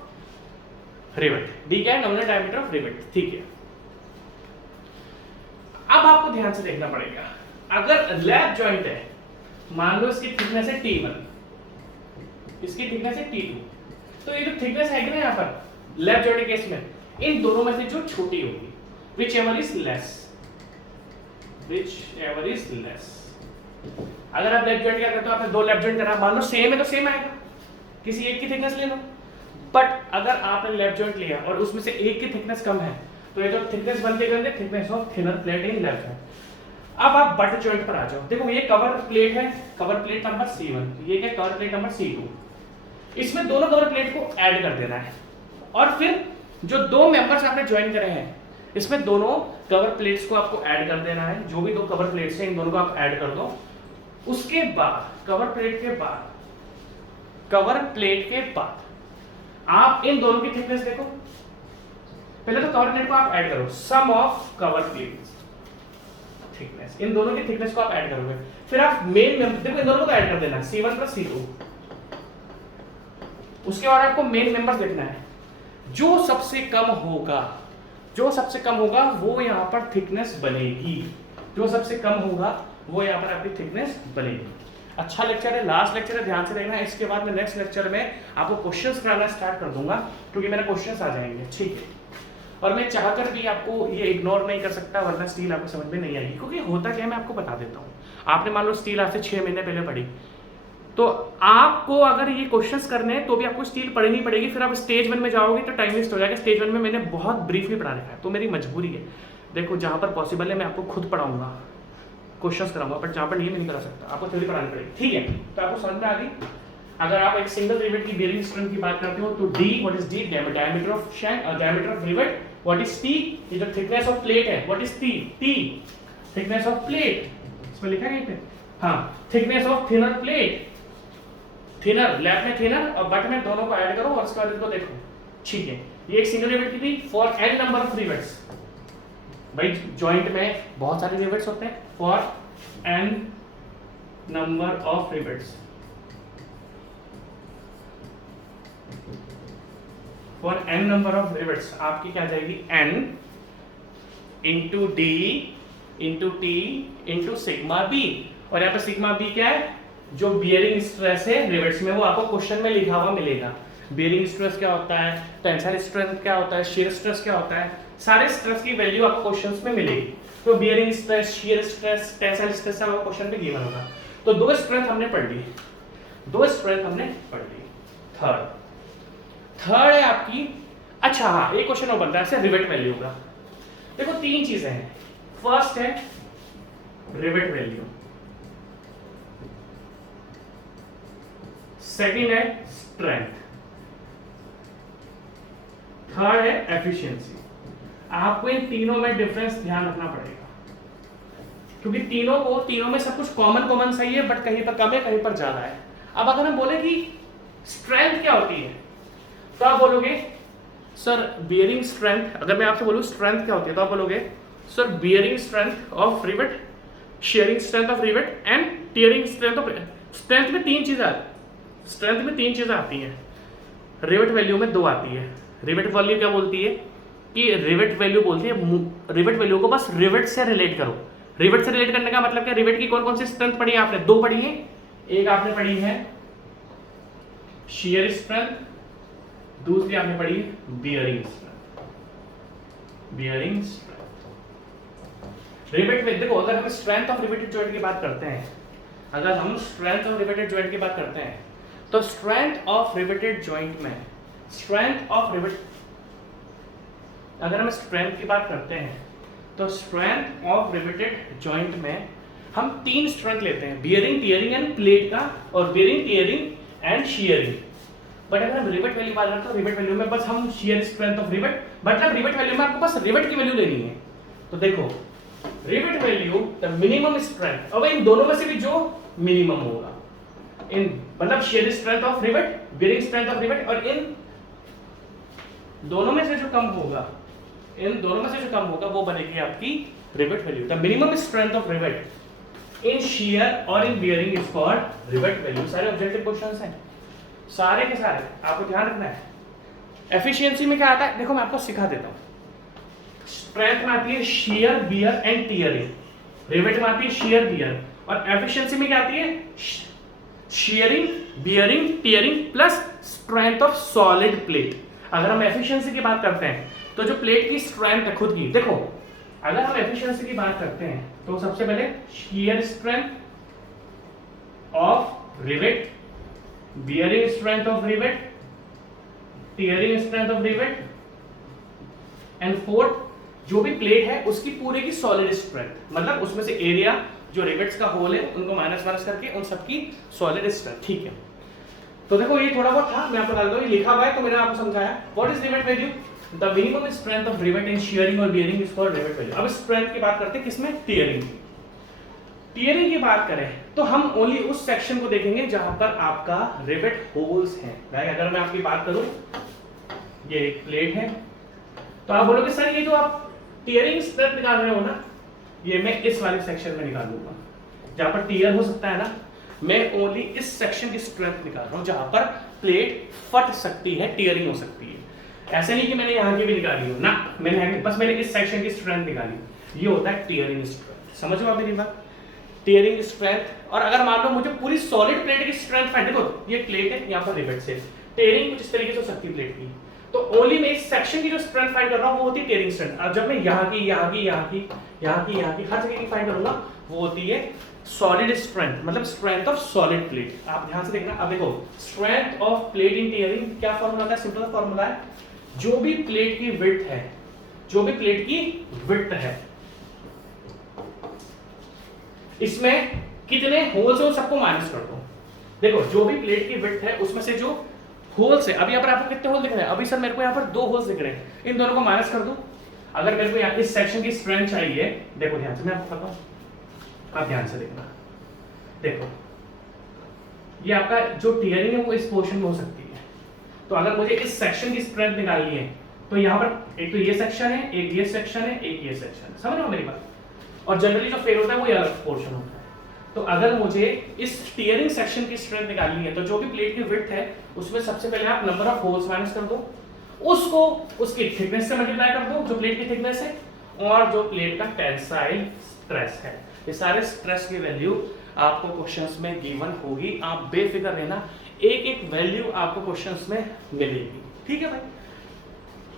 rivet. D क्या है, नॉमिनल डायमीटर ऑफ रिवेट। ठीक है, अब आपको ध्यान से देखना पड़ेगा, अगर लेफ्ट जॉइंट है, मान लो इसकी थिकनेस है T1, इसकी थिकनेस है T2, तो ये जो थिकनेस है ना यहाँ पर लेफ्ट जॉइंट के केस में, इन दोनों में से जो छोटी होगी, विच एवर इज लेस, अगर आप लेफ्ट जॉइंट क्या करते हो, आपने दो लेफ्ट जॉइंट करा, मान लो सेम है तो सेम आएगा, किसी एक की थिकनेस ले लो। बट अगर आपने लेफ्ट जॉइंट लिया और उसमें से एक की थिकनेस कम है, तो ये जो थिकनेस बनते करते thickness of thinner plate in left joint. अब आप बट जॉइंट पर आ जाओ, देखो ये कवर प्लेट है, कवर प्लेट नंबर C1, ये क्या कवर प्लेट नंबर C2, इसमें दोनों कवर प्लेट को ऐड कर देना है, और फिर जो दो मेंबर्स आपने ज्वाइन करे हैं, इसमें दोनों कवर प्लेट्स को आपको ऐड कर देना है, जो भी दो कवर प्लेट्स हैं इन दोनों को आप ऐड कर दो। उसके बाद कवर प्लेट के बाद आप इन दोनों की थिकनेस देखो, पहले तो कवर प्लेट को आप ऐड करो, सम ऑफ कवर प्लेट्स थिकनेस, इन दोनों की थिकनेस को आप ऐड करोगे, फिर आप मेन मेंबर देखो, इन दोनों को ऐड कर देना C1 प्लस C2। उसके बाद आपको मेन मेंबर्स देखना है, जो सबसे कम होगा वो यहां पर थिकनेस बनेगी, जो सबसे कम होगा वो यहां पर आपकी थिकनेस बनेगी। अच्छा लेक्चर है, लास्ट लेक्चर है, ध्यान से देखना। इसके बाद मैं नेक्स्ट लेक्चर में आपको क्वेश्चंस कराना स्टार्ट कर दूंगा, क्योंकि मेरे क्वेश्चंस आ जाएंगे। ठीक है, और मैं चाहकर भी आपको ये इग्नोर नहीं कर सकता, वरना स्टील आपको समझ में नहीं आएगी। क्योंकि होता क्या है, मैं आपको बता देता हूँ। आपने मान लो स्टील आज से 6 महीने पहले पढ़ी, तो आपको अगर ये क्वेश्चंस करने हैं तो भी आपको स्टील पढ़नी पड़ेगी, फिर आप स्टेज 1 में जाओगे तो टाइम वेस्ट हो जाएगा। स्टेज 1 में मैंने बहुत ब्रीफली पढ़ा रखा है, तो मेरी मजबूरी है। देखो जहाँ पर पॉसिबल है मैं आपको खुद पढ़ाऊंगा, क्वेश्चंस कराऊंगा, बट जहाँ पर नहीं, मैं नहीं करा सकता, आपको थ्योरी पढ़ानी पड़ेगी। ठीक है, तो आपको समझ में आ गई। अगर आप एक सिंगल रिवेट की बेयरिंग स्ट्रेंथ की बात करते हो तो D, what is D, diameter of shank, diameter of rivet. What is T, ये जो थिकनेस ऑफ प्लेट है, what is T, thickness of plate, इसमें लिखा है कहीं पे, हाँ, thickness of thinner plate, thinner left में थिनर और बट में दोनों को ऐड करो और उसके बाद इसको देखो। ठीक है, ये एक सिंगल रिवेट की थी for n number of rivets. भाई जॉइंट में बहुत सारे रिवेट्स होते हैं, for n number of rivets, for n number of rivets आपकी क्या जाएगी, n into D into T into sigma B। और यहाँ पे सिग्मा B क्या है, जो बियरिंग स्ट्रेस है रिवेट्स में, वो आपको क्वेश्चन में लिखा हुआ मिलेगा। बियरिंग स्ट्रेस क्या होता है, टेंसाइल स्ट्रेंथ क्या होता है, शियर स्ट्रेस क्या होता है, सारे स्ट्रेस की वैल्यू आपको क्वेश्चंस में मिलेगी। तो bearing stress, shear stress, tensile stress आपको क्वेश्चन में गिवन होगा। तो दो स्ट्रेंथ हमने पढ़ ली, थर्ड है आपकी, अच्छा हाँ, एक क्वेश्चन और बनता है ऐसे रिवेट वैल्यू का। देखो 3 चीजें हैं, फर्स्ट है रिवेट वैल्यू, सेकंड है स्ट्रेंथ, थर्ड है एफिशिएंसी। आपको इन तीनों में डिफरेंस ध्यान रखना पड़ेगा, क्योंकि तीनों में सब कुछ कॉमन सही है, बट कहीं पर कम है, कहीं पर ज्यादा है। अब अगर हम बोले कि स्ट्रेंथ क्या होती है, तो आप बोलोगे सर बियरिंग स्ट्रेंथ, अगर मैं आपसे बोलूं स्ट्रेंथ क्या होती है, तो आप बोलोगे sir bearing strength of rivet, sharing strength of rivet and tearing strength of. Strength में 3 चीजें आती हैं, रिवेट वैल्यू में 2 आती है। रिवेट वैल्यू क्या बोलती है कि रिवेट वैल्यू को बस रिवेट से रिलेट करो। रिवेट से रिलेट करने का मतलब क्या, रिवेट की कौन कौन सी स्ट्रेंथ पढ़ी है आपने, 2 पढ़ी है। एक आपने पढ़ी है शियर स्ट्रेंथ, दूसरी आपने पढ़ी बियरिंग स्ट्रेंथ। रिवेट में देखो, अगर हम स्ट्रेंथ ऑफ रिवेटेड जॉइंट की बात करते हैं, तो स्ट्रेंथ ऑफ रिवेटेड जॉइंट में, अगर हम स्ट्रेंथ की बात करते हैं तो स्ट्रेंथ ऑफ रिवेटेड जॉइंट में हम 3 स्ट्रेंथ लेते हैं, बियरिंग, टियरिंग एंड प्लेट का, और bearing, tearing and shearing. But अगर हम रिवेट वैल्यू बात करते हैं, रिवेट वैल्यू में बस हम शियर स्ट्रेंथ ऑफ रिवेट, मतलब रिवेट वैल्यू में आपको बस रिवेट की वैल्यू लेनी है। तो देखो rivet value the minimum strength, अब इन दोनों में से भी जो मिनिमम होगा, इन मतलब shear strength of rivet, bearing strength of rivet, और इन दोनों में से जो कम होगा, इन दोनों में से जो कम होगा वो बनेगी आपकी rivet value. The minimum strength of rivet in shear और in bearing is called rivet value. सारे ऑब्जेक्टिव क्वेश्चंस हैं, सारे के सारे आपको ध्यान रखना है। एफिशिएंसी में क्या आता है, देखो मैं आपको सिखा देता हूं। स्ट्रेंथ में आती है shear, bear and tearing, rivet में आती है शियर, बियर, और एफिशिएंसी में क्या आती है, shearing, bearing, tearing plus strength of solid plate. अगर हम एफिशिएंसी की बात करते हैं तो जो प्लेट की स्ट्रेंथ है खुद की, देखो अगर हम एफिशिएंसी की बात करते हैं तो सबसे पहले shear strength of rivet, bearing strength of rivet, tearing strength of rivet, and fourth जो भी प्लेट है उसकी पूरे की सॉलिड स्ट्रेंथ, मतलब उसमें से एरिया जो रिवेट्स का होल है उनको माइनस माइनस करके उन सबकी सॉलिड स्ट्रेंथ। ठीक है, तो देखो ये थोड़ा बहुत था, मैं आपको डाल दूं, ये लिखा हुआ है तो मैंने आपको समझाया। What is rivet value, the minimum strength of rivet in shearing और bearing is called rivet value. अब स्ट्रेंथ की बात करते हैं किसमें, टियरिंग की। टियरिंग की बात करें तो हम ओनली उस सेक्शन को देखेंगे जहां पर आपका रिवेट होल्स हैं। अगर मैं आपकी बात करूं, ये एक प्लेट है, तो आप बोलोगे सर ये जो आप टियरिंग स्ट्रेंथ निकाल रहे हो ना, ये मैं इस वाले सेक्शन में निकाल लूंगा जहां पर टियर हो सकता है ना, मैं ओनली इस सेक्शन की स्ट्रेंथ निकाल रहा हूं जहां पर प्लेट फट सकती है, टियरिंग हो सकती है। ऐसे नहीं कि मैंने यहां की भी निकाली हो ना, मैंने इस सेक्शन की स्ट्रेंथ निकाली, ये होता है टियरिंग स्ट्रेंथ। समझ लो आप मेरी बात, टियरिंग स्ट्रेंथ। और अगर मान लो मुझे पूरी सॉलिड प्लेट की स्ट्रेंथ फाइंड, देखो ये प्लेट है, यहां पर रिवेट से टियरिंग कुछ इस तरीके से हो सकती है प्लेट की, तो ओनली मैं इस सेक्शन की जो स्ट्रेंथ फाइंड कर रहा हूं वो होती है टियरिंग स्ट्रेंथ। अब जब मैं यहां की हर जगह की फाइंड करूंगा वो होती है सॉलिड स्ट्रेंथ, मतलब स्ट्रेंथ ऑफ सॉलिड प्लेट। आप ध्यान से देखना, अब देखो strength of plate in tearing क्या फॉर्मूला होता है, सिंपल सा फॉर्मूला है, जो भी प्लेट की विड्थ है, जो भी प्लेट की विड्थ है, इसमें कितने होल्स हैं सबको माइनस कर दो। देखो जो भी प्लेट की विड्थ है उसमें से जो होल्स है, अभी यहाँ पर आपको कितने होल दिख रहे हैं, अभी सर मेरे को यहाँ पर 2 होल्स दिख रहे हैं, इन दोनों को माइनस कर दो। अगर मेरे को यहाँ इस सेक्शन की स्ट्रेंथ चाहिए, देखो ध्यान से मैं आपको बताऊं, आप ध्यान से देखना, देखो ये आपका जो टियरिंग है वो इस पोर्शन में हो सकती है, तो अगर मुझे इस सेक्शन की स्ट्रेंथ निकालनी है तो यहाँ पर एक तो ये सेक्शन है, एक ये सेक्शन है, एक ये सेक्शन है, समझ रहे हो मेरी बात। और जनरली जो फेल होता है वो ये अलग पोर्शन होता है। तो अगर मुझे इस टियरिंग सेक्शन की स्ट्रेंथ निकालनी है तो जो भी प्लेट की विड्थ है उसमें सबसे पहले आप नंबर ऑफ होल्स माइनस कर दो, उसको उसकी थिकनेस से मल्टीप्लाई कर दो, जो प्लेट की थिकनेस है, और जो प्लेट का टेंसाइल स्ट्रेस है। ये सारे स्ट्रेस की वैल्यू आपको क्वेश्चंस में गिवन होगी, आप बेफिक्र रहना, एक एक वैल्यू आपको क्वेश्चंस में मिलेगी। ठीक है भाई,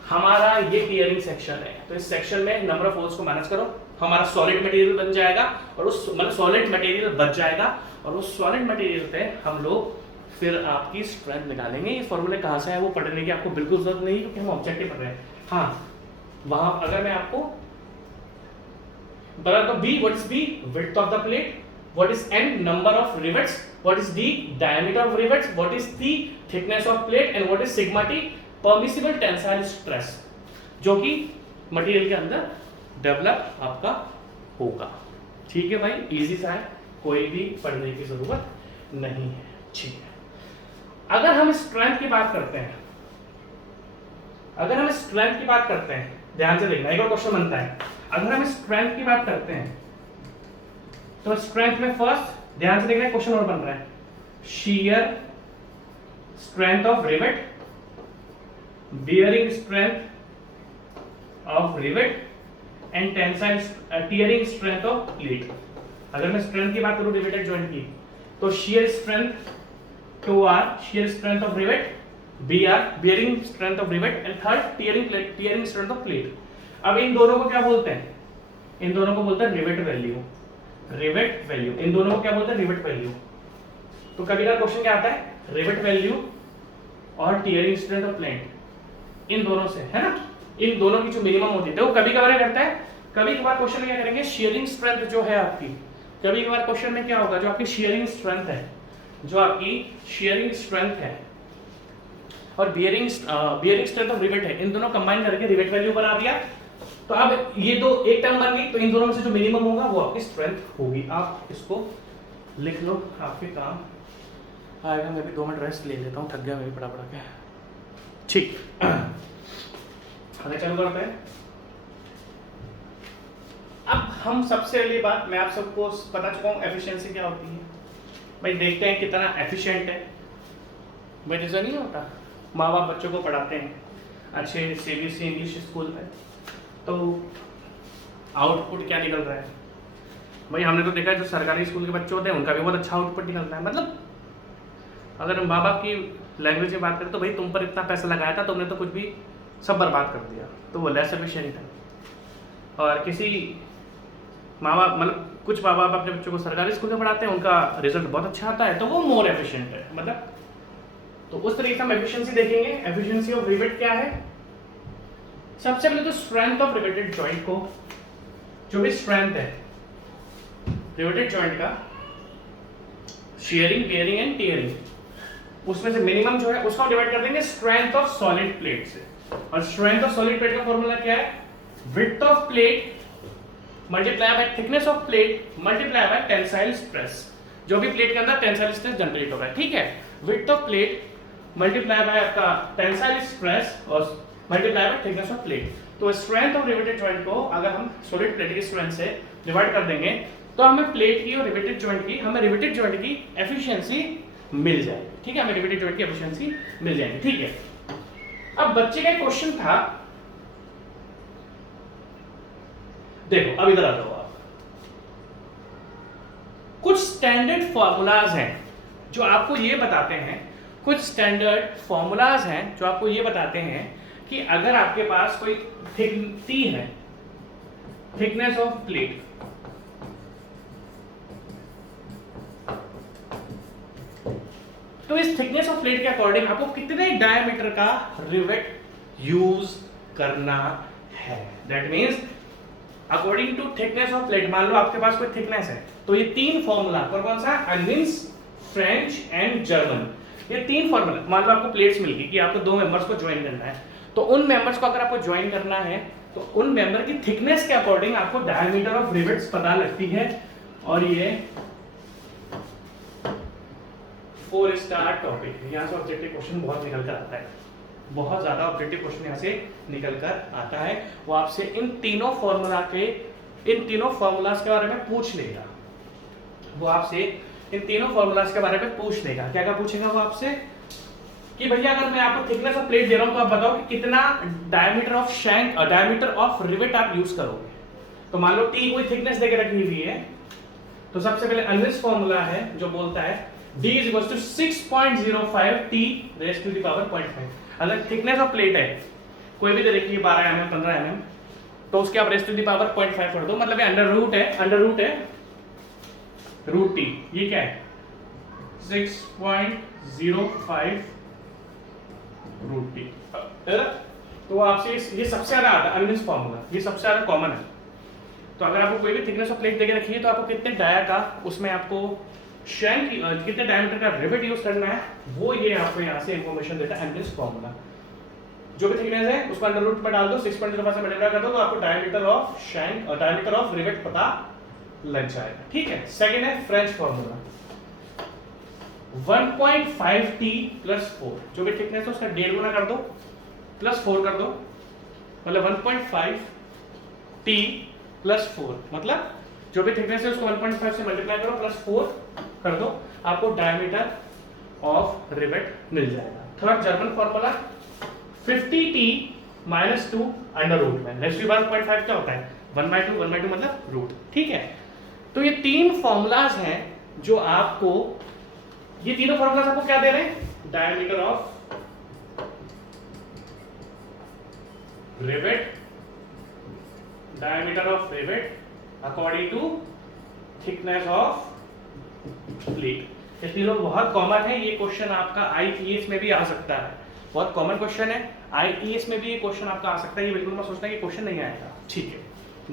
हमारा ये टियरिंग सेक्शन है, तो इस सेक्शन में नंबर ऑफ होल्स को माइनस करो, हमारा सॉलिड मटेरियल बन जाएगा, और उस मतलब सॉलिड मटेरियल बच जाएगा, और उस सॉलिड मटेरियल पे हम लोग फिर आपकी स्ट्रेंथ निकालेंगे। ये फॉर्मूले कहाँ से है वो पढ़ने की आपको बिल्कुल जरूरत नहीं, क्योंकि हम ऑब्जेक्टिव पढ़ रहे हैं। हाँ, वहां अगर मैं आपको बता दो B, what is B, width of the plate, what is N, number of rivets, what is D, diameter of rivets, what is T, thickness of plate, and what is sigma T, permissible tensile stress, जो कि material के अंदर develop आपका होगा। ठीक है भाई, easy सा है, कोई भी पढ़ने की जरूरत नहीं है। ठीक है, अगर हम स्ट्रेंथ की बात करते हैं, ध्यान से देखना, एक और क्वेश्चन बनता है, अगर हम स्ट्रेंथ की बात करते हैं तो स्ट्रेंथ में फर्स्ट ध्यान से देखना क्वेश्चन और बन रहा है, shear strength of rivet, bearing strength of rivet and tensile tearing strength of plate. अगर मैं स्ट्रेंथ की बात करूं रिवेटेड जॉइंट की, तो shear strength 2R, shear strength of rivet, BR, bearing strength of rivet, and third tearing strength of plate. अब इन दोनों को क्या बोलते हैं, इन दोनों को बोलते हैं रिवेट वैल्यू, इन दोनों को क्या बोलते हैं, रिवेट वैल्यू। तो कभी का क्वेश्चन क्या आता है, रिवेट वैल्यू और टियरिंग स्ट्रेंथ ऑफ प्लेट, इन दोनों से, है ना, इन दोनों की जो मिनिमम होती है, तो कभी कभार करता है, कभी कभार क्वेश्चन क्या करेंगे, शियरिंग स्ट्रेंथ जो है आपकी कभी कभार क्वेश्चन में क्या होगा, जो आपकी शेयरिंग स्ट्रेंथ है, जो आपकी शेयरिंग स्ट्रेंथ है और बियरिंग स्ट्रेंथ ऑफ रिवेट है, इन दोनों कंबाइन करके रिवेट वैल्यू बना दिया। तो अब ये दो एक टर्म बन गई, तो इन दोनों में से जो मिनिमम होगा वो आपकी स्ट्रेंथ होगी। आप इसको लिख लो, आपके काम आएगा। मैं भी 2 मिनट रेस्ट ले लेता हूँ, थक गया मैं भी पढ़ा के। ठीक, आगे चालू करते हैं। अब हम सबसे पहली बात, मैं आप सबको बता चुका हूँ एफिशिएंसी क्या होती है। भाई देखते हैं कितना एफिशिएंट है। भाई जैसा नहीं होता, माँ बाप बच्चों को पढ़ाते हैं अच्छे CBSE इंग्लिश स्कूल में, तो आउटपुट क्या निकल रहा है। भाई हमने तो देखा है जो सरकारी स्कूल के बच्चे होते हैं उनका भी बहुत अच्छा आउटपुट निकलता है। मतलब अगर हम माँ बाप की लैंग्वेज में बात करें तो भाई तुम पर इतना पैसा लगाया था, तुमने तो कुछ भी सब बर्बाद कर दिया, तो वो लेस एफिशिएंट है। और किसी माँ बाप, मतलब कुछ माँ बाप अपने बच्चों को सरकारी स्कूल में पढ़ाते हैं, उनका रिजल्ट बहुत अच्छा आता है, तो वो मोर एफिशिएंट है। मतलब तो उस तरीके से हम एफिशिएंसी देखेंगे। एफिशिएंसी ऑफ रिवेट क्या है? सबसे पहले तो स्ट्रेंथ ऑफ रिवेटेड जॉइंट को, जो भी स्ट्रेंथ है रिवेटेड जॉइंट का, शेयरिंग, बियरिंग एंड टियरिंग, उसमें से मिनिमम जो है उसको डिवाइड कर देंगे स्ट्रेंथ ऑफ सॉलिड प्लेट से। और स्ट्रेंथ ऑफ सॉलिड प्लेट का फॉर्मूला क्या है? Width of plate multiply by thickness of plate multiply by tensile stress. जो भी प्लेट के अंदर टेंसाइल स्ट्रेस जनरेट होगा, ठीक है। Width of plate multiply by आपका टेंसाइल स्ट्रेस और multiply by thickness of plate. तो स्ट्रेंथ ऑफ रिवेटेड जॉइंट को अगर हम सॉलिड प्लेट की स्ट्रेंथ से डिवाइड कर देंगे तो हमें प्लेट की और रिवेटेड जॉइंट की, हमें रिवेटेड जॉइंट की एफिशिएंसी मिल जाएगी, ठीक है। हमें रिवेटेड जॉइंट की एफिशिएंसी मिल जाएगी, ठीक है। अब बच्चे का क्वेश्चन था, देखो अब इधर आ जाओ आप। कुछ स्टैंडर्ड फॉर्मूलाज हैं जो आपको ये बताते हैं, कुछ स्टैंडर्ड फॉर्मूलाज हैं जो आपको ये बताते हैं कि अगर आपके पास कोई थिकनेस है, थिकनेस ऑफ प्लेट, तो इस थिकनेस ऑफ प्लेट के अकॉर्डिंग आपको कितने डायमीटर का रिवेट यूज करना है। That means according to thickness of plate, मान लो आपके पास कोई थिकनेस है, तो ये 3 फॉर्मूला, कौन सा? अन्विन्स, फ्रेंच एंड जर्मन। ये 3 फॉर्मूला, मान लो आपको प्लेट्स मिल गई कि आपको 2 मेंबर्स को ज्वाइन करना है, तो उन मेंबर्स को अगर आपको ज्वाइन करना है तो उन मेंबर की थिकनेस के अकॉर्डिंग आपको डायमीटर ऑफ रिवेट्स पता लगती है। और ये 4 स्टार टॉपिक, यहाँ से ऑब्जेक्टिव क्वेश्चन बहुत निकल कर आता है, बहुत ज्यादा ऑब्जेक्टिव क्वेश्चन यहाँ से निकल कर आता है। वो आपसे इन तीनों फॉर्मूलाज के बारे में पूछ लेगा। वो आपसे इन तीनों फॉर्मूलाज के बारे में पूछ लेगा। क्या क्या पूछेगा वो आपसे कि भैया अगर मैं आपको थिकनेस ऑफ प्लेट दे रहा हूं तो आप बताओ कि कितना डायमीटर ऑफ शैंक और डायमीटर ऑफ रिवेट आप यूज करोगे। तो मान लो टी कोई थिकनेस देके रखी हुई है, तो सबसे पहले अन्विन्स फॉर्मूला है जो बोलता है D is equals to 6.05 T raised to the power 0.5। अगर थिकनेस ऑफ प्लेट है कोई भी दे रखी है 12 mm 15 mm, तो उसके आप रेस्ट टू दी पावर 0.5 कर दो, मतलब ये अंडर रूट है रूट टी। ये क्या है? 6.05 रूट टी। तो आपसे ये सबसे ज्यादा आता है अन्विन्स फॉर्मूला, ये सबसे ज्यादा कॉमन है। तो अगर आपको कोई भी थिकनेस ऑफ प्लेट देके रखी है तो आपको कितने डाया का, उसमें आपको शैंक कितने डायमीटर का रिवेट यूज करना है, वो ये आपको यहाँ से इंफॉर्मेशन देता है अन्विन्स फॉर्मूला। जो भी थिकनेस है उसको अंडर रूट में डाल दो, 6.05 से मल्टीप्लाई कर दो, तो आपको डायमीटर ऑफ शैंक और डायमीटर ऑफ रिवेट पता लग जाएगा, ठीक है। सेकंड है फ्रेंच फॉर्मूला, 1.5 T प्लस 4, जो भी थिकनेस है उसका 1.5 गुना कर दो प्लस 4 कर दो, मतलब 1.5 T प्लस 4, मतलब जो भी थिकनेस है उसको 1.5 से मल्टीप्लाई करो प्लस 4 कर दो, आपको डायमीटर ऑफ रिवेट मिल जाएगा। Third German formula 50T minus 2 under root में, रेस्ट 1.5 क्या होता है? 1/2 मतलब रूट, ठीक है। तो ये 3 फॉर्मूलाज हैं जो आपको, ये तीनों फॉर्मूलाज आपको क्या दे रहे हैं? Diameter of rivet, diameter of rivet according to thickness of plate. ये तीनों बहुत कॉमन है। ये क्वेश्चन आपका आईईएस में भी आ सकता है, बहुत कॉमन क्वेश्चन है। आईईएस में भी ये क्वेश्चन आपका आ सकता है, ये बिल्कुल मत सोचना कि क्वेश्चन नहीं आएगा, ठीक है।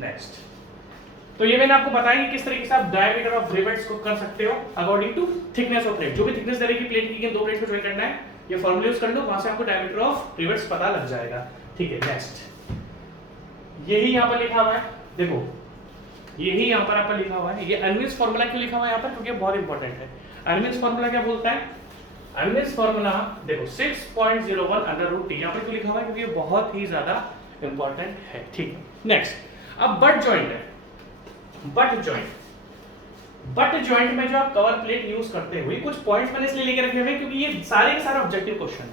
नेक्स्ट तो ये मैंने आपको बताया कि किस तरीके से आप डायमीटर ऑफ रिवेट्स को कर सकते हो according to thickness of plate. जो भी थिकनेस दे रही है प्लेट की, दो प्लेट को ज्वाइन करना है, ये फॉर्मूला यूज कर लो, वहां से आपको डायमीटर ऑफ रिवेट्स पता लग जाएगा। ठीक है, नेक्स्ट यही यहां पर लिखा हुआ है, देखो यही यहां पर आपका लिखा हुआ है। ये अनविल्स फार्मूला क्यों लिखा हुआ है यहां पर, क्योंकि बहुत इंपॉर्टेंट है। अनविल्स फार्मूला क्या बोलता है, अनविल्स फार्मूला देखो 6.01 अंडर रूट टी, यहां पर क्यों लिखा हुआ है, क्योंकि ये बहुत ही ज्यादा इंपॉर्टेंट है। ठीक है, नेक्स्ट अब बट जॉइंट है। बट जॉइंट में जो आप कवर प्लेट यूज करते हुए कुछ पॉइंट्स मैंने इसलिए लेके रखे हुए हैं क्योंकि ये सारे के सारे ऑब्जेक्टिव क्वेश्चन है।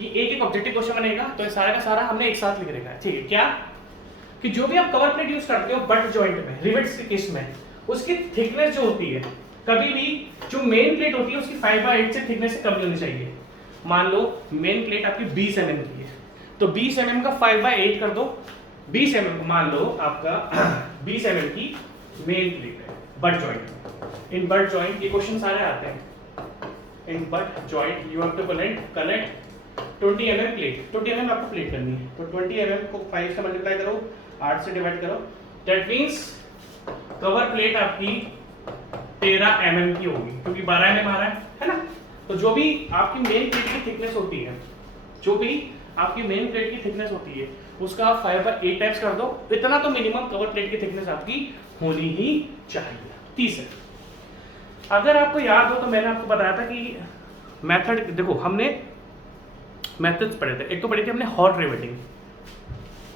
ये एक ऑब्जेक्टिव क्वेश्चन बनेगा, तो ये सारा का सारा हमने एक साथ लिख रखा है। ठीक है, क्या कि जो भी आप कवर प्लेट यूज करते हो बट जॉइंट में, रिवेट्स के केस में, उसकी थिकनेस जो होती है कभी भी जो मेन प्लेट होती है उसकी 5/8 से थिकनेस से कम नहीं होनी चाहिए। मान लो मेन प्लेट आपकी 20 mm की है, तो 20 mm का 5/8 कर दो। 20 mm मान लो आपका 20 mm की मेन प्लेट है butt joint. In butt joint ये क्वेश्चन सारे आते हैं। In butt joint you have to collect 20 mm plate. 20 mm आपको प्लेट करनी है, तो 20 mm को 5 से मल्टीप्लाई करो, 8 से डिवाइड करो, दैट मींस कवर प्लेट आपकी 13 mm की होगी, क्योंकि 12 mm आ रहा है ना। तो जो भी आपकी मेन प्लेट की थिकनेस होती है, जो भी आपकी मेन प्लेट की थिकनेस होती है उसका आप 5/8 टाइम्स कर दो, इतना तो मिनिमम कवर प्लेट की थिकनेस आपकी होनी ही चाहिए। तीसरा, अगर आपको याद हो तो मैंने आपको बताया था कि मेथड, देखो हमने मेथड्स पढ़े थे। एक तो पढ़ी थी हमने हॉट रिवेटिंग,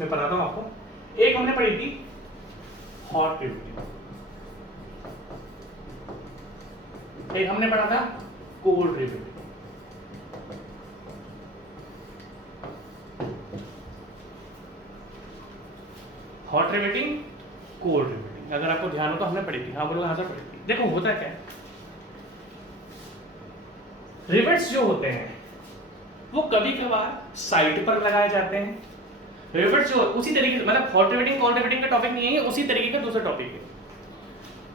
मैं बताता हूं आपको। एक हमने पढ़ी थी हॉट रिवेटिंग, एक हमने पढ़ा था cold riveting. Hot riveting, cold riveting, अगर आपको ध्यान हो तो हमने पढ़ी थी। हाँ बोलो, हाँ सर पढ़ी थी। देखो होता क्या है, रिवेट्स जो होते हैं वो कभी कभार साइड पर लगाए जाते हैं। रिवेट्स जो उसी तरीके से, मतलब हॉट रिवेटिंग कोल्ड रिवेटिंग का टॉपिक नहीं है, उसी तरीके का दूसरा टॉपिक है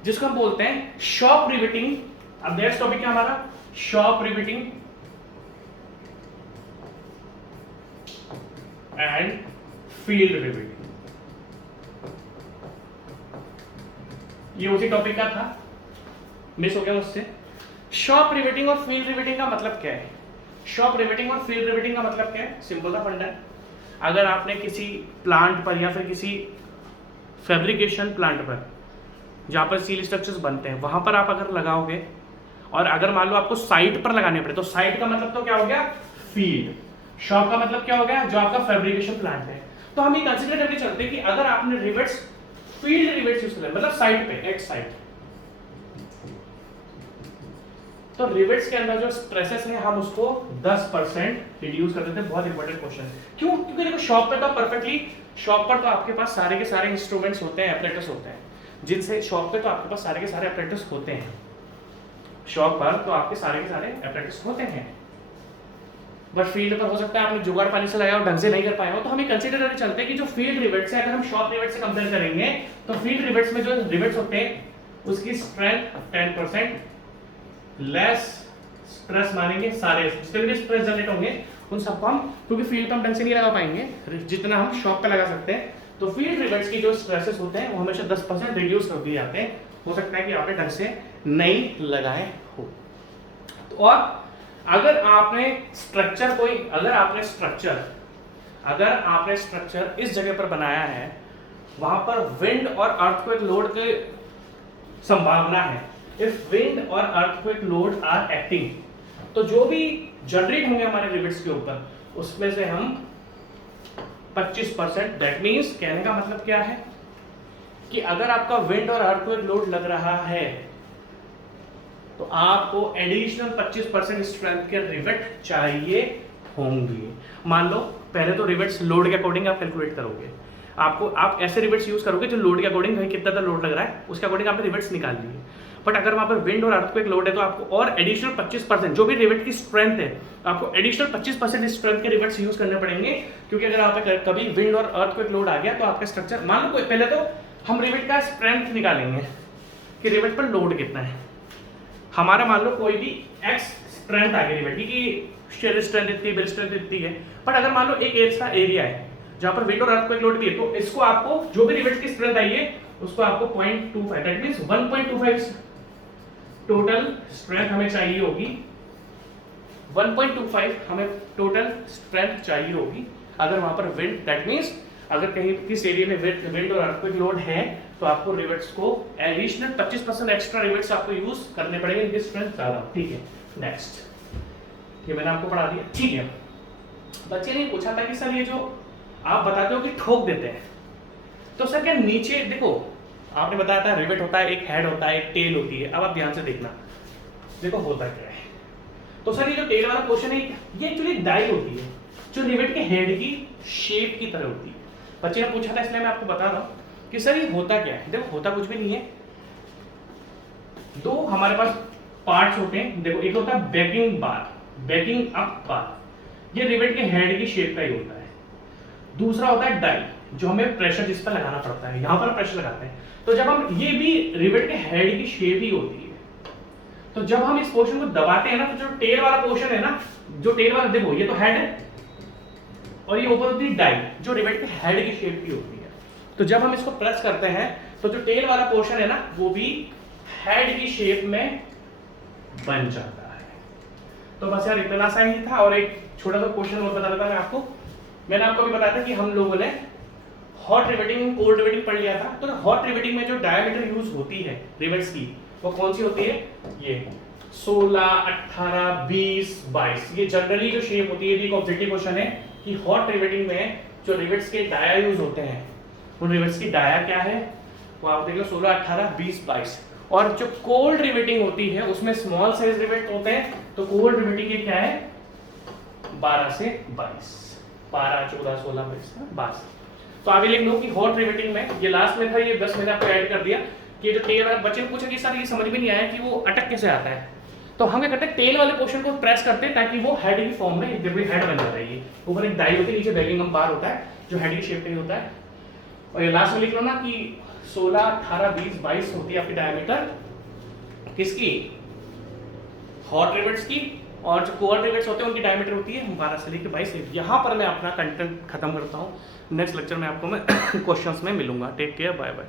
जिसको हम बोलते हैं शॉप रिवेटिंग। अब नेक्स्ट टॉपिक है हमारा shop riveting and field riveting. ये उसी टॉपिक का था, मिस हो गया उससे। शॉप रिवेटिंग और फील्ड रिवेटिंग का मतलब क्या है? शॉप रिवेटिंग और फील्ड रिवेटिंग का मतलब क्या है? सिंपल सा फंडा है। अगर आपने किसी प्लांट पर या फिर किसी फैब्रिकेशन प्लांट पर जहां पर स्टील स्ट्रक्चर्स बनते हैं वहां पर आप अगर लगाओगे, और अगर मान लो आपको साइट पर लगाने पड़े, तो साइट का मतलब तो क्या हो गया? फील्ड। शॉप का मतलब क्या हो गया? जो आपका फैब्रिकेशन प्लांट है। तो हम ये कंसीडर करके चलते हैं कि अगर आपने रिवेट्स, फील्ड रिवेट्स यूज करें, मतलब साइट पे, एक्स साइट, तो रिवेट्स के अंदर जो स्ट्रेसेस है हम उसको 10% रिड्यूस कर देते हैं। बहुत इंपॉर्टेंट क्वेश्चन है। क्यों? क्योंकि देखो शॉप पे तो परफेक्टली, शॉप पर तो आपके पास सारे के सारे इंस्ट्रूमेंट्स होते हैं, एपरेटस होते हैं, जिनसे शॉप पे तो आपके पास सारे के सारे एपरेटस होते हैं। शॉप पर तो आपके सारे के सारे एपरेटस होते हैं, बट फील्ड पर हो सकता है आपने जुगाड़ पानी से लगाया और ढंग से नहीं कर पाया हो। तो हमें कंसीडर करके चलते हैं कि जो फील्ड रिवेट्स है, अगर हम शॉप रिवेट्स से कंपेयर करेंगे तो फील्ड रिवेट्स में जो रिवेट्स होते हैं उसकी स्ट्रेंथ 10% लेस स्ट्रेस मानेंगे। सारे जितने भी स्ट्रेस जनरेट होंगे उन सबको हम, क्योंकि फील्ड पे हम ढंग से नहीं लगा पाएंगे जितना हम शॉप पे लगा सकते हैं, तो फील्ड रिवेट्स की जो स्ट्रेसेस होते हैं वो हमेशा 10% रिड्यूस कर दिए जाते हैं। हो सकता है कि आपने ढंग से नहीं लगाए हो। तो और अगर आपने स्ट्रक्चर कोई, अगर आपने स्ट्रक्चर इस जगह पर बनाया है, वहां पर विंड और अर्थक्वेक लोड के संभावना है, इफ विंड और अर्थक्वेक लोड आर एक्टिंग, तो जो भी जनरेट होंगे हमारे रिवेट्स के ऊपर उसमें से हम 25%, दैट मींस कहने का मतलब क्या है कि अगर आपका विंड और अर्थक्वेक लोड लग रहा है तो आपको एडिशनल 25% स्ट्रेंथ के रिवेट चाहिए होंगे। मान लो पहले तो रिवेट्स लोड के अकॉर्डिंग आप कैलकुलेट करोगे, आप ऐसे रिवेट्स यूज करोगे जो लोड के अकॉर्डिंग, भाई कितना लोड लग रहा है उसके अकॉर्डिंग आपने रिवेट्स निकाल लिए। बट अगर वहां पर विंड और अर्थक्वेक लोड है तो आपको और एडिशनल 25%, जो भी रिवेट की स्ट्रेंथ है आपको एडिशनल 25% स्ट्रेंथ के रिवेट्स यूज करने पड़ेंगे, क्योंकि अगर आप कभी विंड और अर्थक्वेक लोड आ गया तो आपका स्ट्रक्चर, मान लो पहले तो हम रिवेट का स्ट्रेंथ निकालेंगे कि रिवेट पर लोड कितना है हमारा। मान लो कोई भी एक्स स्ट्रेंथ आ गई रिवेट की, कि शेयर स्ट्रेंथ इतनी, बिल स्ट्रेंथ इतनी है, बट अगर मान लो एक एज का एरिया है जहां पर विंड और अर्थक्वेक लोड भी है, तो इसको आपको जो भी रिवेट की स्ट्रेंथ आई है उसको आपको 0.25 दैट मीन्स 1.25 टोटल स्ट्रेंथ हमें चाहिए होगी, 1.25 हमें टोटल स्ट्रेंथ चाहिए होगी अगर वहां पर विंड, दैट मीन्स अगर कहीं किस एरिया में विंड और अर्थक्वेक लोड है तो आपको रिवेट्स को एडिशनल 25% एक्स्ट्रा रिवेट्स आपको यूज करने पड़ेंगे, इनकी स्ट्रेंथ ज्यादा। ठीक है, नेक्स्ट, ये मैंने आपको पढ़ा दिया। ठीक है, बच्चे ने पूछा था कि सर ये जो आप बताते हो कि ठोक देते हैं, तो सर क्या नीचे देखो आपने बताया था रिवेट होता है, एक हेड होता है, एक टेल होती है। अब आप ध्यान से देखना, देखो होता क्या है। तो सर ये जो टेल वाला पोर्शन है ये एक्चुअली डाई होती है जो रिवेट के हेड की शेप की तरह होती है। बच्चे ने पूछा था इसलिए मैं आपको बता रहा हूं कि सर ये होता क्या है। देखो होता कुछ भी नहीं है, दो हमारे पास पार्ट्स होते हैं। देखो एक होता है बैकिंग बार, बैकिंग अप बार, ये रिवेट के हेड की शेप का ही होता है। दूसरा होता है डाई जो हमें प्रेशर जिस पर लगाना पड़ता है, यहां पर प्रेशर लगाते हैं। तो जब हम, ये भी रिवेट के हेड की शेप ही होती है, तो जब हम इस पोर्शन को दबाते हैं ना तो जो टेल वाला पोर्शन है ना, जो टेल वाला, देखो ये तो हेड है और ये ऊपर होती है डाई जो रिवेट के हेड की शेप की होती है। तो जब हम इसको प्रेस करते हैं तो जो टेल वाला पोर्शन है ना वो भी हेड की शेप में बन जाता है। तो बस यार इतना सा ही था। और एक छोटा सा क्वेश्चन और बता देता मैं आपको। मैंने आपको भी बताया था कि हम लोगों ने हॉट रिवेटिंग, कोल्ड रिवेटिंग पढ़ लिया था। तो हॉट रिवेटिंग में जो डायमीटर यूज होती है रिवेट्स की वो कौन सी होती है, ये 16, 18, 20, 22। ये जनरली जो शेप होती है, ये एक ऑब्जेक्टिव क्वेश्चन है कि हॉट रिवेटिंग में जो रिवेट्स के डाया यूज होते हैं उन रिवेट्स की डाया क्या है, वो आप देख लो 16, 18, 20, 22। और जो कोल्ड रिवेटिंग होती है उसमें स्मॉल साइज रिवेट होते हैं। तो कोल्ड रिवेटिंग के क्या है 12 से 22, 12, 14, 16, 22। तो आप ये लिख लो कि हॉट रिवेटिंग में, ये लास्ट में था, ये 10 मैंने आपको ऐड कर दिया कि जो टेल वाला, बच्चे ने पूछा कि सर ये समझ में नहीं आया कि वो अटक कैसे आता है। तो हम क्या करते हैं, टेल वाले पोर्शन को प्रेस करते हैं ताकि वो हेड की फॉर्म में, जब हेड बन जाता है, ये ऊपर एक डाई होती है, नीचे बैगिंग बार होता है जो हेड की शेप में होता है। और ये लास्ट में लिख लो ना कि 16, 18, 20, 22 होती है आपकी डायमीटर किसकी, हॉट रिवेट्स की। और जो कोल्ड रिवेट्स होते हैं उनकी डायमीटर होती है 12 से लेकर 22। यहाँ पर मैं अपना कंटेंट खत्म करता हूँ। नेक्स्ट लेक्चर में आपको मैं क्वेश्चंस में मिलूंगा। Take care, bye bye.